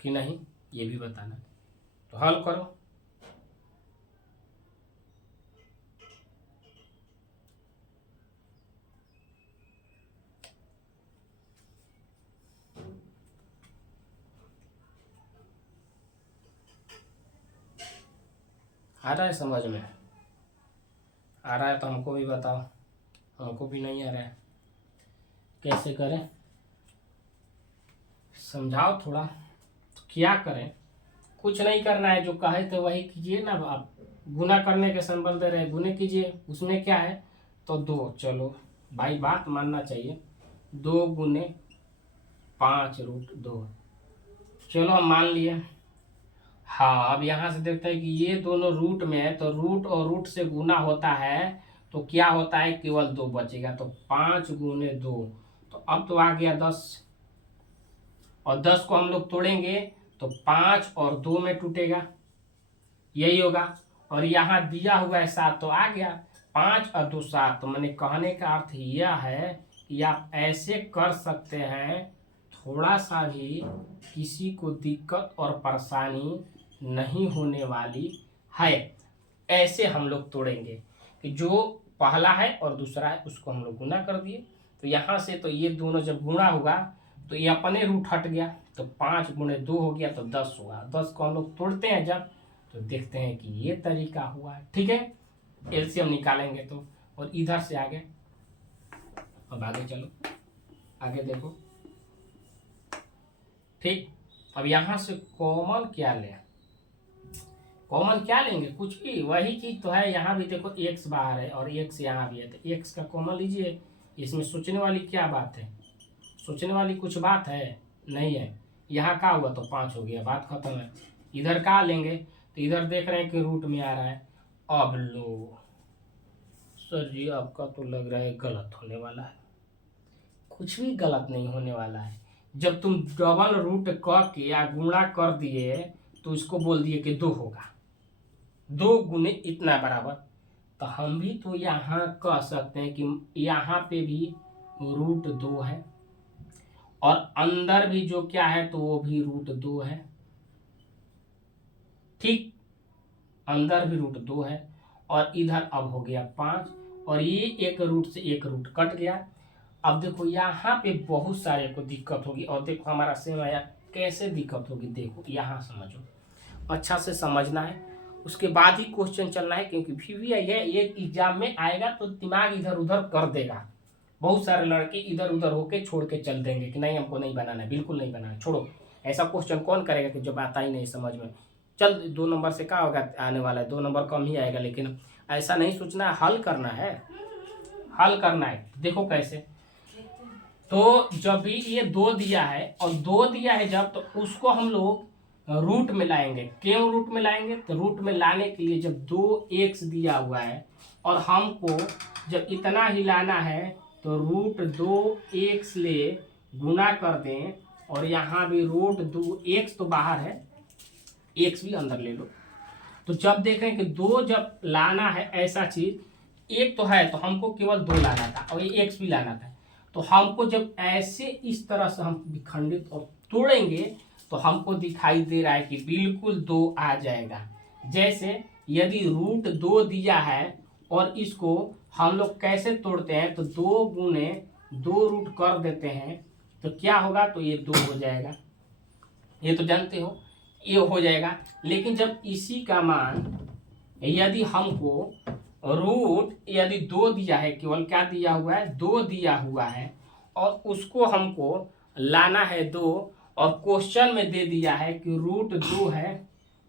कि नहीं ये भी बताना। तो हल करो। आ रहा है समझ में, आ रहा है तो हमको भी बताओ, हमको भी नहीं आ रहा है, कैसे करें समझाओ थोड़ा। तो क्या करें, कुछ नहीं करना है, जो कहे तो वही कीजिए ना। आप गुना करने के संबल दे रहे, गुने कीजिए, उसमें क्या है तो 2, चलो भाई बात मानना चाहिए, 2 गुने 5√2, चलो हम मान लिए। हाँ, अब यहाँ से देखते हैं कि ये दोनों रूट में है, तो रूट और रूट से गुना होता है तो क्या होता है, केवल 2 बचेगा, तो 5 गुने 2, तो अब तो आ गया 10, और 10 को हम लोग तोड़ेंगे तो 5 और 2 में टूटेगा, यही होगा। और यहाँ दिया हुआ है 7, तो आ गया 5 और 2 7। तो मैंने कहने का अर्थ यह है कि आप ऐसे कर सकते हैं, थोड़ा सा भी किसी को दिक्कत और परेशानी नहीं होने वाली है। ऐसे हम लोग तोड़ेंगे कि जो पहला है और दूसरा है उसको हम लोग गुना कर दिए, तो यहाँ से तो ये दोनों जब गुणा होगा तो ये अपने रूट हट गया, तो 5 गुणे 2 हो गया तो 10 होगा। 10 को हम लोग तोड़ते हैं जब, तो देखते हैं कि ये तरीका हुआ है, ठीक है। एलसीएम निकालेंगे तो, और इधर से आगे, अब आगे चलो, आगे देखो, ठीक। अब यहाँ से कॉमन क्या लें, कॉमन क्या लेंगे, कुछ भी, वही चीज तो है। यहाँ भी देखो x बाहर है और x यहाँ भी है, तो x का कॉमन लीजिए। इसमें सोचने वाली क्या बात है, सोचने वाली कुछ बात है नहीं है। यहाँ का हुआ तो 5 हो गया, बात खत्म है। इधर का लेंगे तो इधर देख रहे हैं कि रूट में आ रहा है। अब लो सर जी, आपका तो लग रहा है गलत होने वाला है। कुछ भी गलत नहीं होने वाला है। जब तुम डबल रूट क के या गुणा कर दिए तो इसको बोल दिए कि 2 होगा, 2 गुने इतना बराबर। तो हम भी तो यहाँ कह सकते हैं कि यहाँ पे भी √2 है, और अंदर भी जो क्या है तो वो भी √2 है, ठीक। अंदर भी √2 है, और इधर अब हो गया 5, और ये एक रूट से एक रूट कट गया। अब देखो यहाँ पे बहुत सारे को दिक्कत होगी, और देखो हमारा सेम आया, कैसे दिक्कत होगी देखो, यहाँ समझो, अच्छा से समझना है, उसके बाद ही क्वेश्चन चलना है, क्योंकि VVI है, ये एग्जाम में आएगा तो दिमाग इधर उधर कर देगा। बहुत सारे लड़के इधर उधर होके छोड़ के चल देंगे कि नहीं हमको नहीं बनाना है, बिल्कुल नहीं बनाना, छोड़ो। ऐसा क्वेश्चन कौन करेगा कि जब आता ही नहीं समझ में। चल 2 नंबर से क्या होगा, आने वाला है 2 नंबर कम ही आएगा, लेकिन ऐसा नहीं सोचना, हल करना है, हल करना है। देखो कैसे, तो जब भी ये 2 दिया है और 2 दिया है जब, तो उसको हम लोग रूट में लाएंगे। क्यों रूट में लाएंगे? तो रूट में लाने के लिए जब 2x दिया हुआ है और हमको जब इतना ही लाना है तो रूट 2x ले गुना कर दें, और यहाँ भी रूट 2x तो बाहर है, x भी अंदर ले लो। तो जब देखें कि 2 जब लाना है ऐसा चीज, एक तो है तो हमको केवल 2 लाना था और ये x भी लाना था, तो हमको जब ऐसे इस तरह से हम विखंडित और तोड़ेंगे तो हमको दिखाई दे रहा है कि बिल्कुल 2 आ जाएगा। जैसे यदि रूट 2 दिया है और इसको हम लोग कैसे तोड़ते हैं, तो 2 गुने 2 रूट कर देते हैं तो क्या होगा, तो ये 2 हो जाएगा, ये तो जानते हो ये हो जाएगा। लेकिन जब इसी का मान यदि हमको रूट यदि 2 दिया है, केवल क्या दिया हुआ है, 2 दिया हुआ है, और उसको हमको लाना है 2, और क्वेश्चन में दे दिया है कि रूट 2 है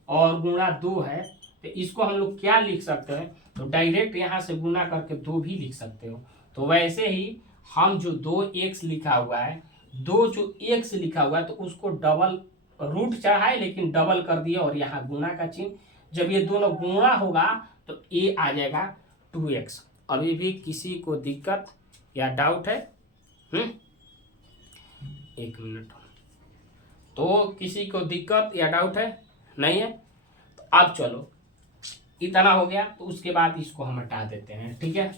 और गुणा 2 है, तो इसको हम लोग क्या लिख सकते हैं, तो डायरेक्ट यहाँ से गुना करके 2 भी लिख सकते हो। तो वैसे ही हम जो 2x लिखा हुआ है, 2 जो x लिखा हुआ है, तो उसको डबल रूट चढ़ाए लेकिन डबल कर दिया और यहाँ गुना का चिन्ह, जब ये दोनों गुणा होगा तो a आ जाएगा 2x। अभी भी किसी को दिक्कत या डाउट है? एक मिनट। तो किसी को दिक्कत या डाउट है? नहीं है? तो अब चलो, इतना हो गया, तो उसके बाद इसको हम हटा देते हैं, ठीक है।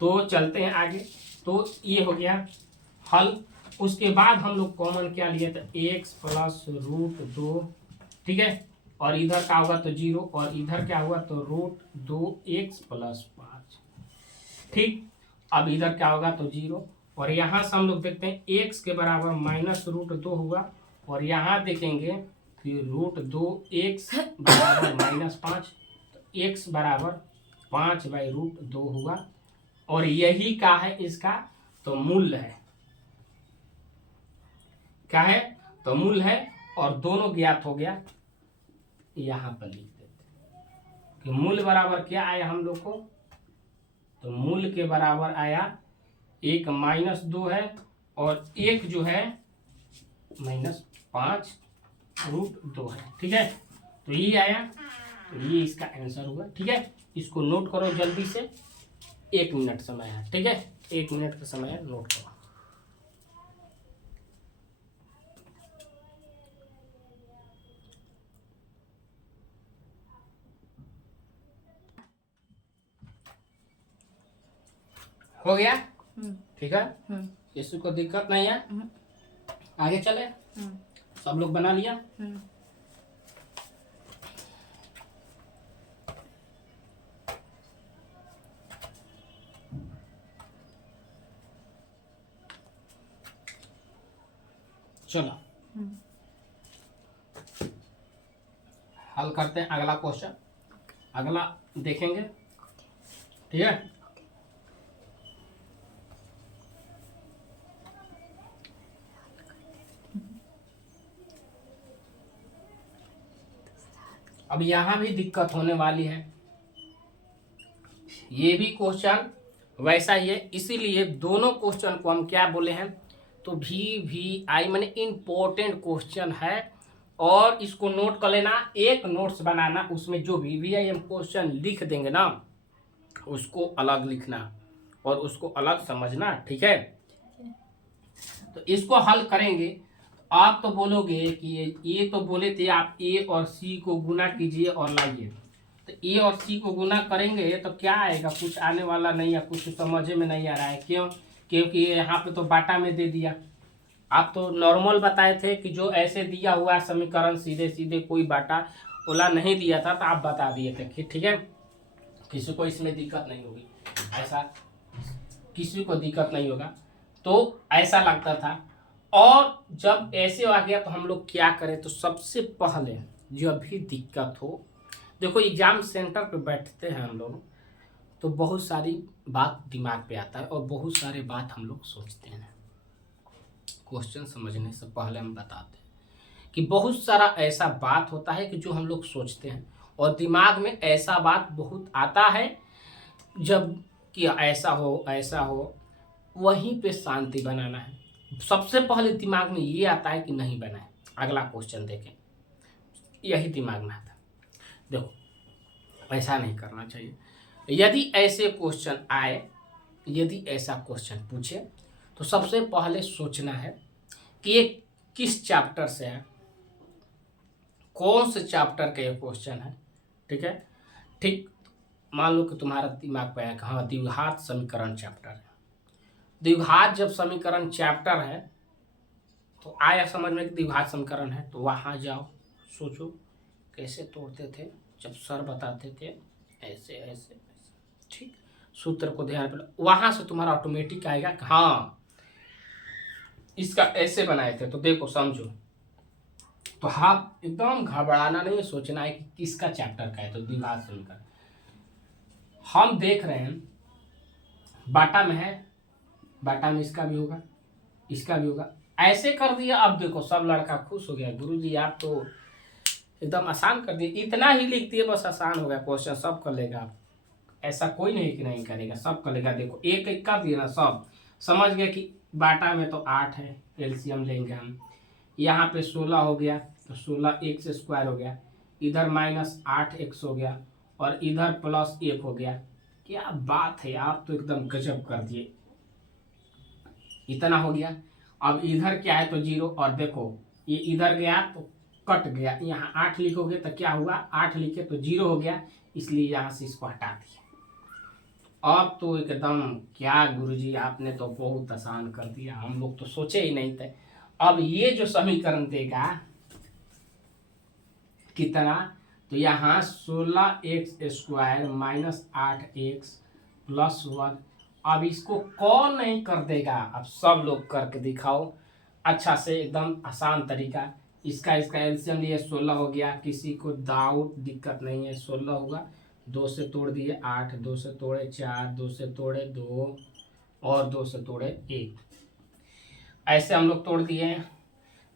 तो चलते हैं आगे। तो ये हो गया हल। उसके बाद हम लोग कॉमन क्या लिए थे, x प्लस रूट 2, ठीक है, और इधर क्या होगा तो 0, और इधर क्या हुआ तो रूट 2x प्लस 5, ठीक। अब इधर क्या होगा तो 0, और यहाँ से हम लोग देखते हैं x के बराबर माइनस रूट 2 हुआ, और यहाँ देखेंगे कि रूट 2x बराबर माइनस 5, तो x बराबर 5/√2 हुआ, और यही क्या है इसका तो मूल है, क्या है तो मूल है, और दोनों ज्ञात हो गया। यहाँ पर लिख देते कि मूल बराबर क्या आया हम लोग को, तो मूल के बराबर आया एक -2 है और एक जो है -5√2 है, ठीक है। तो ये आया, तो ये इसका आंसर हुआ, ठीक है। इसको नोट करो जल्दी से, 1 मिनट समय है, ठीक है, 1 मिनट का समय है, नोट करो। हो गया, ठीक है, किसी को दिक्कत नहीं है? आगे चले, सब लोग बना लिया? चलो हल करते हैं अगला क्वेश्चन, अगला देखेंगे, ठीक है। अब यहाँ भी दिक्कत होने वाली है, ये भी क्वेश्चन वैसा ही है, इसीलिए दोनों क्वेश्चन को हम क्या बोले हैं, तो VVI माने इम्पोर्टेंट क्वेश्चन है, और इसको नोट कर लेना, एक नोट्स बनाना, उसमें जो VVI हम क्वेश्चन लिख देंगे ना उसको अलग लिखना और उसको अलग समझना, ठीक है। तो इसको हल करेंगे, आप तो बोलोगे कि ये तो बोले थे आप A और C को गुना कीजिए और लाइए, तो A और C को गुना करेंगे तो क्या आएगा, कुछ आने वाला नहीं है, कुछ समझ में नहीं आ रहा है। क्यों? क्योंकि यहाँ पे तो बाटा में दे दिया। आप तो नॉर्मल बताए थे कि जो ऐसे दिया हुआ समीकरण सीधे सीधे कोई बाटा ओला नहीं दिया था, तो आप बता दिए थे, ठीक है। किसी को इसमें दिक्कत नहीं होगी, ऐसा किसी को दिक्कत नहीं होगा, तो ऐसा लगता था। और जब ऐसे आ गया तो हम लोग क्या करें, तो सबसे पहले जब भी दिक्कत हो, देखो एग्जाम सेंटर पे बैठते हैं हम लोग, तो बहुत सारी बात दिमाग पे आता है और बहुत सारे बात हम लोग सोचते हैं। क्वेश्चन समझने से पहले हम बताते हैं कि बहुत सारा ऐसा बात होता है कि जो हम लोग सोचते हैं, और दिमाग में ऐसा बात बहुत आता है जब कि ऐसा हो, वहीं पे शांति बनाना है। सबसे पहले दिमाग में ये आता है कि नहीं बनाए। अगला क्वेश्चन देखें, यही दिमाग में आता है। देखो ऐसा नहीं करना चाहिए। यदि ऐसे क्वेश्चन आए, यदि ऐसा क्वेश्चन पूछे, तो सबसे पहले सोचना है कि ये किस चैप्टर से है, कौन से चैप्टर का ये क्वेश्चन है। ठीक है, ठीक मान लो कि तुम्हारा दिमाग पे है कि हाँ द्विघात समीकरण चैप्टर है। द्विघात जब समीकरण चैप्टर है तो आया समझ में कि द्विघात समीकरण है, तो वहाँ जाओ, सोचो कैसे तोड़ते थे जब सर बताते थे, ऐसे ऐसे ऐसे। ठीक, सूत्र को ध्यान पे, वहाँ से तुम्हारा ऑटोमेटिक आएगा कि हाँ इसका ऐसे बनाए थे। तो देखो समझो, तो हाँ एकदम घबराना नहीं है, सोचना है कि किसका चैप्टर का है। तो द्विघात समीकरण हम देख रहे हैं बाटा में है, बाटा में इसका भी होगा, इसका भी होगा, ऐसे कर दिया। अब देखो सब लड़का खुश हो गया, गुरुजी आप तो एकदम आसान कर दिए, इतना ही लिख दिए बस आसान हो गया क्वेश्चन, सब कर लेगा आप। ऐसा कोई नहीं कि नहीं करेगा, सब कर लेगा। देखो एक एक कर दिया ना, सब समझ गया कि बाटा में तो 8 है, एलसीएम लेंगे हम। यहाँ पे 16 हो गया, तो 16 एक्स स्क्वायर हो गया, इधर -8x हो गया, और इधर +1 हो गया। क्या बात है, आप तो एकदम गजब कर दिए। इतना हो गया। अब इधर क्या है तो 0, और देखो ये इधर गया तो कट गया, यहाँ 8 लिखोगे तो क्या हुआ, 8 लिखे तो 0 हो गया, इसलिए यहाँ से इसको हटा दिया। अब तो एकदम क्या गुरुजी आपने तो बहुत आसान कर दिया, हम लोग तो सोचे ही नहीं थे। अब ये जो समीकरण देगा कितना, तो यहाँ 16x² -8x +1। अब इसको कौन नहीं कर देगा, अब सब लोग करके दिखाओ अच्छा से, एकदम आसान तरीका। इसका एलसीएम लिए 16 हो गया, किसी को डाउट दिक्कत नहीं है, 16 होगा, 2 से तोड़ दिए 8, 2 से तोड़े 4, 2 से तोड़े 2, और 2 से तोड़े 1, ऐसे हम लोग तोड़ दिए।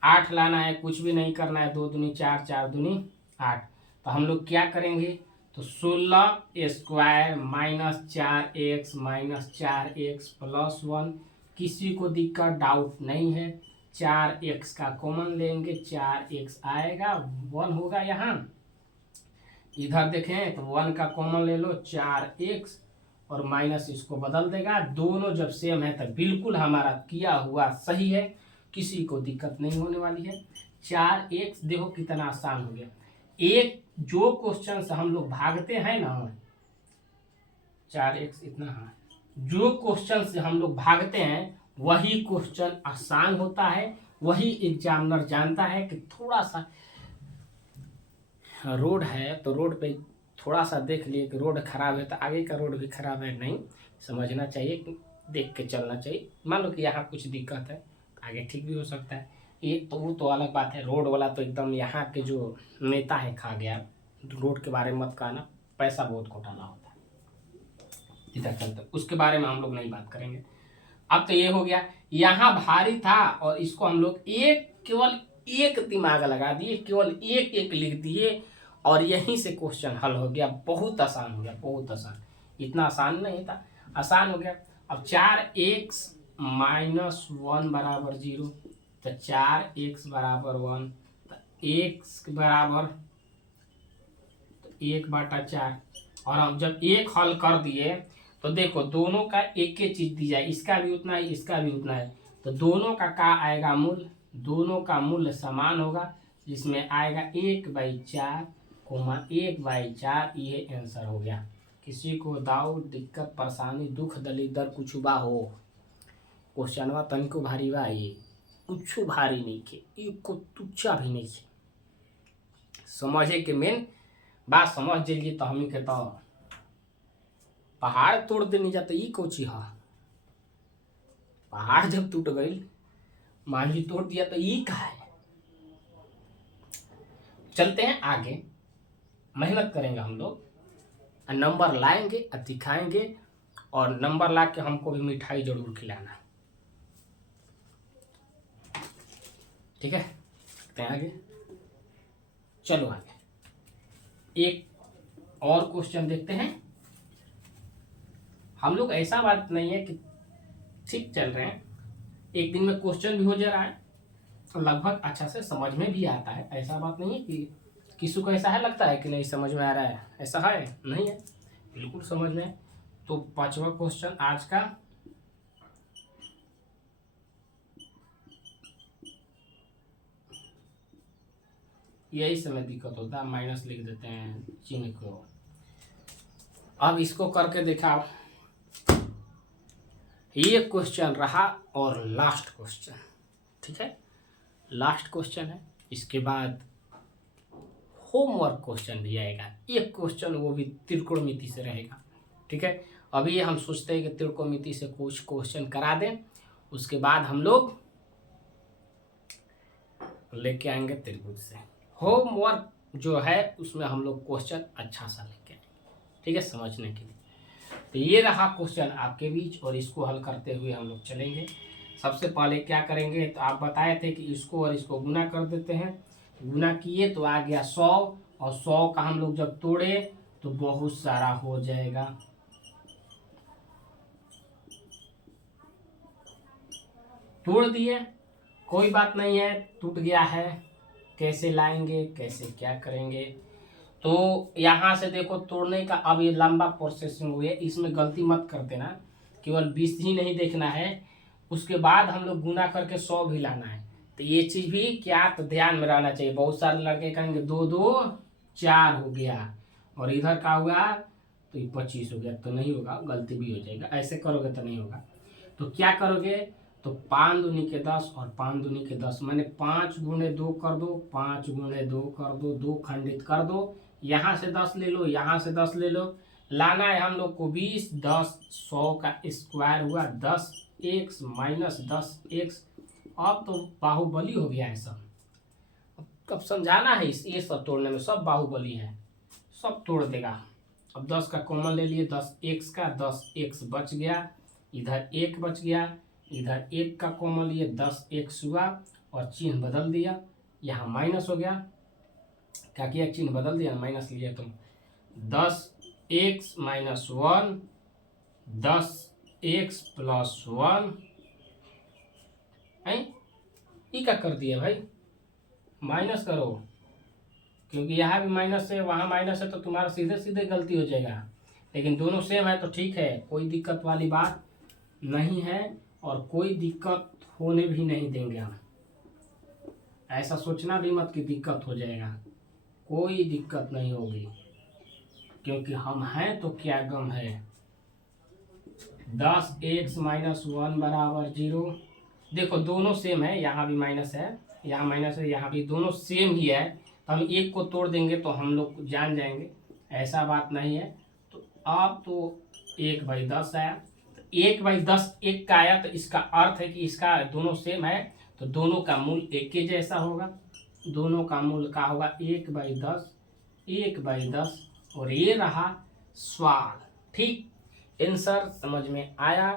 8 लाना है, कुछ भी नहीं करना है, 2 दूनी 4, 4 दूनी 8। तो हम लोग क्या करेंगे, तो 16² -4x -4x +1, किसी को दिक्कत डाउट नहीं है, 4x का कॉमन लेंगे, 4x आएगा, 1 होगा यहाँ। इधर देखें तो 1 का कॉमन ले लो, 4x, और माइनस इसको बदल देगा। दोनों जब सेम है तो बिल्कुल हमारा किया हुआ सही है, किसी को दिक्कत नहीं होने वाली है। 4x देखो कितना आसान हो गया। एक जो क्वेश्चन से हम लोग भागते हैं ना, 4x इतना है, जो क्वेश्चन से हम लोग भागते हैं वही क्वेश्चन आसान होता है, वही एग्जामिनर जानता है कि थोड़ा सा रोड है तो रोड पे थोड़ा सा देख लिए कि रोड खराब है तो आगे का रोड भी खराब है, नहीं समझना चाहिए, देख के चलना चाहिए। मान लो कि यहाँ कुछ दिक्कत है, आगे ठीक भी हो सकता है, ये तो वो तो अलग बात है। रोड वाला तो एकदम यहाँ के जो नेता है खा गया, रोड के बारे में मत कहना, पैसा बहुत घोटाला होता है इधर चलते, उसके बारे में हम लोग नहीं बात करेंगे। अब तो ये हो गया, यहाँ भारी था और इसको हम लोग केवल एक दिमाग लगा दिए, केवल एक एक लिख दिए, और यहीं से क्वेश्चन हल हो गया। बहुत आसान हो गया, बहुत आसान, इतना आसान नहीं था, आसान हो गया। अब 4x -1 बराबर 0, तो 4x बराबर 1, तो x बराबर 1/4। और अब जब एक हल कर दिए तो देखो दोनों का एक एक चीज दी जाए, इसका भी उतना है, इसका भी उतना है, तो दोनों का आएगा मूल्य, दोनों का मूल्य समान होगा, जिसमें आएगा 1/4, 1/4, ये आंसर हो गया। किसी को डाउट दिक्कत परेशानी दुख दलिदर कुछ बा हो, क्वेश्चनवा तनिको भारी बा, ये कुछ भारी नहीं के, एक को तुच्छा भी नहीं है, समझे के मेन बात समझ जाइए तो हम ही कहता पहाड़ तोड़ देनी जाता, ये कोची हा, पहाड़ जब टूट गई मान ली तोड़ दिया तो ये कहा है। चलते हैं आगे, मेहनत करेंगे हम लोग, नंबर लाएंगे और दिखाएंगे, और नंबर ला के हमको भी मिठाई जरूर खिलाना, ठीक है। तो आगे चलो, आगे एक और क्वेश्चन देखते हैं। हम लोग ऐसा बात नहीं है कि ठीक चल रहे हैं, एक दिन में क्वेश्चन भी हो जा रहा है, लगभग अच्छा से समझ में भी आता है, ऐसा बात नहीं है कि किसी को ऐसा है लगता है कि नहीं समझ में आ रहा है? ऐसा है नहीं है, बिल्कुल समझ में। तो पांचवा क्वेश्चन आज का, यही समय दिक्कत होता है, माइनस लिख देते हैं चिन्ह को। अब इसको करके देखा, ये क्वेश्चन रहा और लास्ट क्वेश्चन, ठीक है, लास्ट क्वेश्चन है। इसके बाद होमवर्क क्वेश्चन भी आएगा, एक क्वेश्चन वो भी त्रिकोणमिति से रहेगा, ठीक है। अभी हम सोचते हैं कि त्रिकोणमिति से कुछ क्वेश्चन करा दें, उसके बाद हम लोग लेके आएंगे त्रिभुज से। होमवर्क जो है उसमें हम लोग क्वेश्चन अच्छा सा लेके आएंगे, ठीक है, समझने के लिए। तो ये रहा क्वेश्चन आपके बीच, और इसको हल करते हुए हम लोग चलेंगे। सबसे पहले क्या करेंगे, तो आप बताए थे कि इसको और इसको गुना कर देते हैं। गुना किए तो आ गया 100, और 100 का हम लोग जब तोड़े तो बहुत सारा हो जाएगा। तोड़ दिए, कोई बात नहीं है, टूट गया है, कैसे लाएंगे, कैसे क्या करेंगे। तो यहाँ से देखो तोड़ने का अब ये लंबा प्रोसेसिंग हुई है, इसमें गलती मत कर देना, केवल 20 ही नहीं देखना है, उसके बाद हम लोग गुना करके 100 भी लाना है। तो ये चीज़ भी क्या तो ध्यान में रहना चाहिए। बहुत सारे लड़के कहेंगे 2 2 4 हो गया, और इधर का हुआ तो ये 25 हो गया, तो नहीं होगा, गलती भी हो जाएगा। ऐसे करोगे तो नहीं होगा। तो क्या करोगे, तो 5 दूनी के 10 और 5 दूनी के 10, मैंने 5 गुणे 2 कर दो, 5 गुणे 2 कर दो, 2 खंडित कर दो, यहाँ से 10 ले लो, यहाँ से 10 ले लो, लाना है हम लोग को 20, 10 100 का स्क्वायर हुआ 10x माइनस 10x। अब तो बाहुबली हो गया है सब, अब समझाना है ये सब तोड़ने में, सब बाहुबली है, सब तोड़ देगा। अब 10 का कॉमन ले लिए, 10x का 10x बच गया, इधर 1 बच गया, इधर 1 का कॉमन लिए 10x हुआ, और चिन्ह बदल दिया, यहाँ माइनस हो गया। क्या किया, चिन्ह बदल दिया, माइनस लिया, तो 10x माइनस 1, 10x प्लस 1, ये क्या कर दिया भाई, माइनस करो, क्योंकि यहाँ भी माइनस है वहाँ माइनस है, तो तुम्हारा सीधे सीधे गलती हो जाएगा। लेकिन दोनों सेम है तो ठीक है, कोई दिक्कत वाली बात नहीं है, और कोई दिक्कत होने भी नहीं देंगे हम। ऐसा सोचना भी मत कि दिक्कत हो जाएगा, कोई दिक्कत नहीं होगी, क्योंकि हम हैं तो क्या गम है। 10x माइनस 1 बराबर 0, देखो दोनों सेम है, यहाँ भी माइनस है, यहाँ माइनस है, यहाँ भी दोनों सेम ही है, तो हम एक को तोड़ देंगे तो हम लोग जान जाएंगे, ऐसा बात नहीं है। तो अब तो 1/10 आया, तो 1/10 एक का आया, तो इसका अर्थ है कि इसका दोनों सेम है, तो दोनों का मूल एक के जैसा होगा, दोनों का मूल का होगा 1/10, 1/10, और ये रहा सवाल। ठीक, आंसर समझ में आया,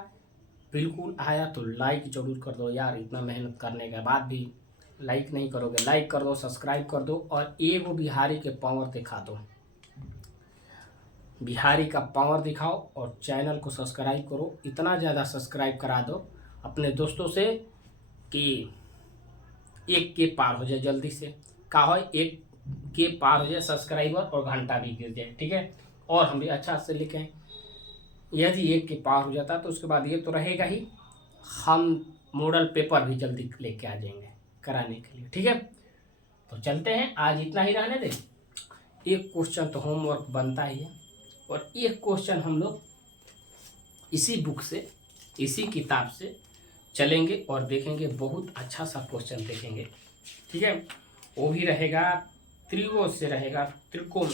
बिल्कुल आया तो लाइक जरूर कर दो यार, इतना मेहनत करने के बाद भी लाइक नहीं करोगे, लाइक कर दो, सब्सक्राइब कर दो, और एगो बिहारी के पावर दिखा दो, बिहारी का पावर दिखाओ, और चैनल को सब्सक्राइब करो, इतना ज़्यादा सब्सक्राइब करा दो अपने दोस्तों से कि 1 के पार हो जाए जल्दी से, का हो 1 के पार हो जाए सब्सक्राइबर, और घंटा भी गिर जाए, ठीक है, और हम भी अच्छा से लिखें। यदि 1 के पार हो जाता तो उसके बाद ये तो रहेगा ही, हम मॉडल पेपर भी जल्दी लेके आ जाएंगे कराने के लिए, ठीक है। तो चलते हैं, आज इतना ही रहने दें, एक क्वेश्चन तो होमवर्क बनता ही है, और एक क्वेश्चन हम लोग इसी बुक से, इसी किताब से चलेंगे और देखेंगे, बहुत अच्छा सा क्वेश्चन देखेंगे, ठीक है। वो भी रहेगा त्रिभुज से, रहेगा त्रिकोण,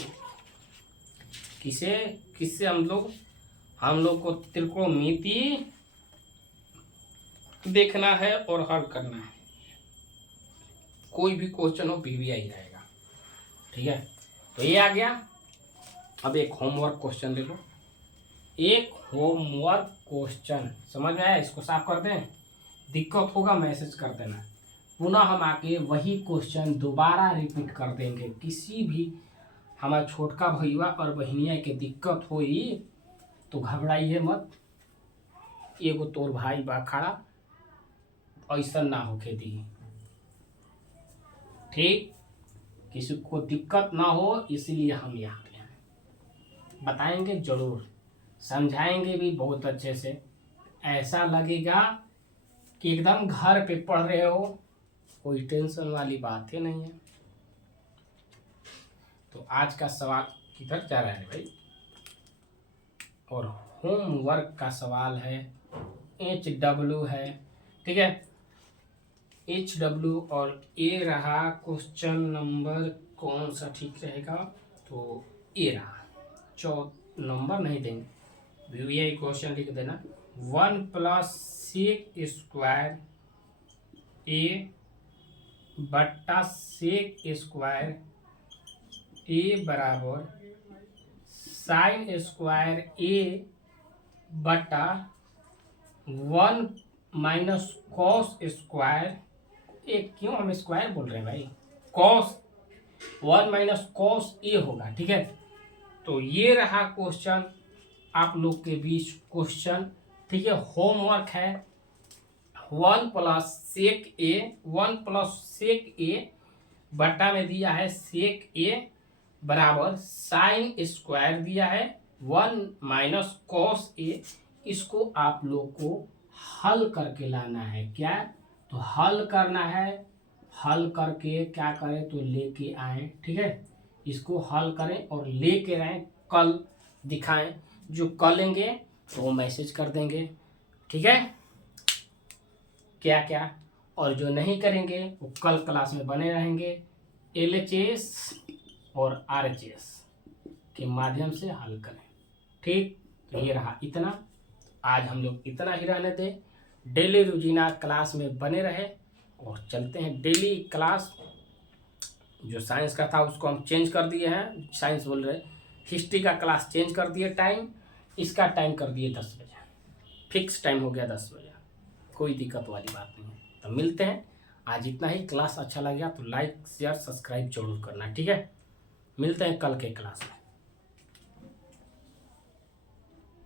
किससे हम लोग को त्रिकोणमिति देखना है और हल करना है। कोई भी क्वेश्चन हो पीवीआई रहेगा, ठीक है। तो ये आ गया, अब एक होमवर्क क्वेश्चन ले लो, एक होमवर्क क्वेश्चन समझ में आया, इसको साफ कर दें, दिक्कत होगा मैसेज कर देना, पुनः हम आके वही क्वेश्चन दोबारा रिपीट कर देंगे। किसी भी हमारे छोटका भैया और बहनिया के दिक्कत होई तो घबराइए मत, एगो तोर भाई बा खड़ा, ऐसा ना होके दी, ठीक, किसी को दिक्कत ना हो इसलिए हम यहाँ पे हैं। बताएंगे ज़रूर, समझाएंगे भी बहुत अच्छे से, ऐसा लगेगा कि एकदम घर पे पढ़ रहे हो, कोई टेंशन वाली बात ही नहीं है। तो आज का सवाल किधर जा रहा है भाई, और होमवर्क का सवाल है, HW है, ठीक है। HW और ए रहा, क्वेश्चन नंबर कौन सा ठीक रहेगा, तो ए रहा। नंबर नहीं देंगे, यही क्वेश्चन लिख देना, 1 + sec स्क्वायर ए बट्टा sec स्क्वायर ए बराबर साइन स्क्वायर ए बटा 1 - कॉस स्क्वायर, एक क्यों हम स्क्वायर बोल रहे हैं भाई, कॉस 1 - कॉस ए होगा, ठीक है। तो ये रहा क्वेश्चन आप लोग के बीच क्वेश्चन, ठीक है। होमवर्क है 1 + sec ए बटा में दिया है sec ए बराबर साइन स्क्वायर दिया है 1 - कॉस ए। इसको आप लोग को हल करके लाना है, क्या तो हल करना है, हल करके क्या करें तो लेके आए, ठीक है। इसको हल करें और लेके आए, कल दिखाएं, जो करेंगे तो वो मैसेज कर देंगे, ठीक है, क्या क्या, और जो नहीं करेंगे वो कल क्लास में बने रहेंगे, LHS और RHS के माध्यम से हल करें, ठीक। तो ये रहा इतना, आज हम लोग इतना ही रहने दें, डेली रोजीना क्लास में बने रहे, और चलते हैं डेली क्लास। जो साइंस का था उसको हम चेंज कर दिए हैं, साइंस बोल रहे, हिस्ट्री का क्लास चेंज कर दिए टाइम, इसका टाइम कर दिए 10 बजे, फिक्स टाइम हो गया 10 बजे, कोई दिक्कत वाली बात नहीं है। तो मिलते हैं, आज इतना ही। क्लास अच्छा लगा तो लाइक शेयर सब्सक्राइब जरूर करना, ठीक है। मिलते हैं कल के क्लास में।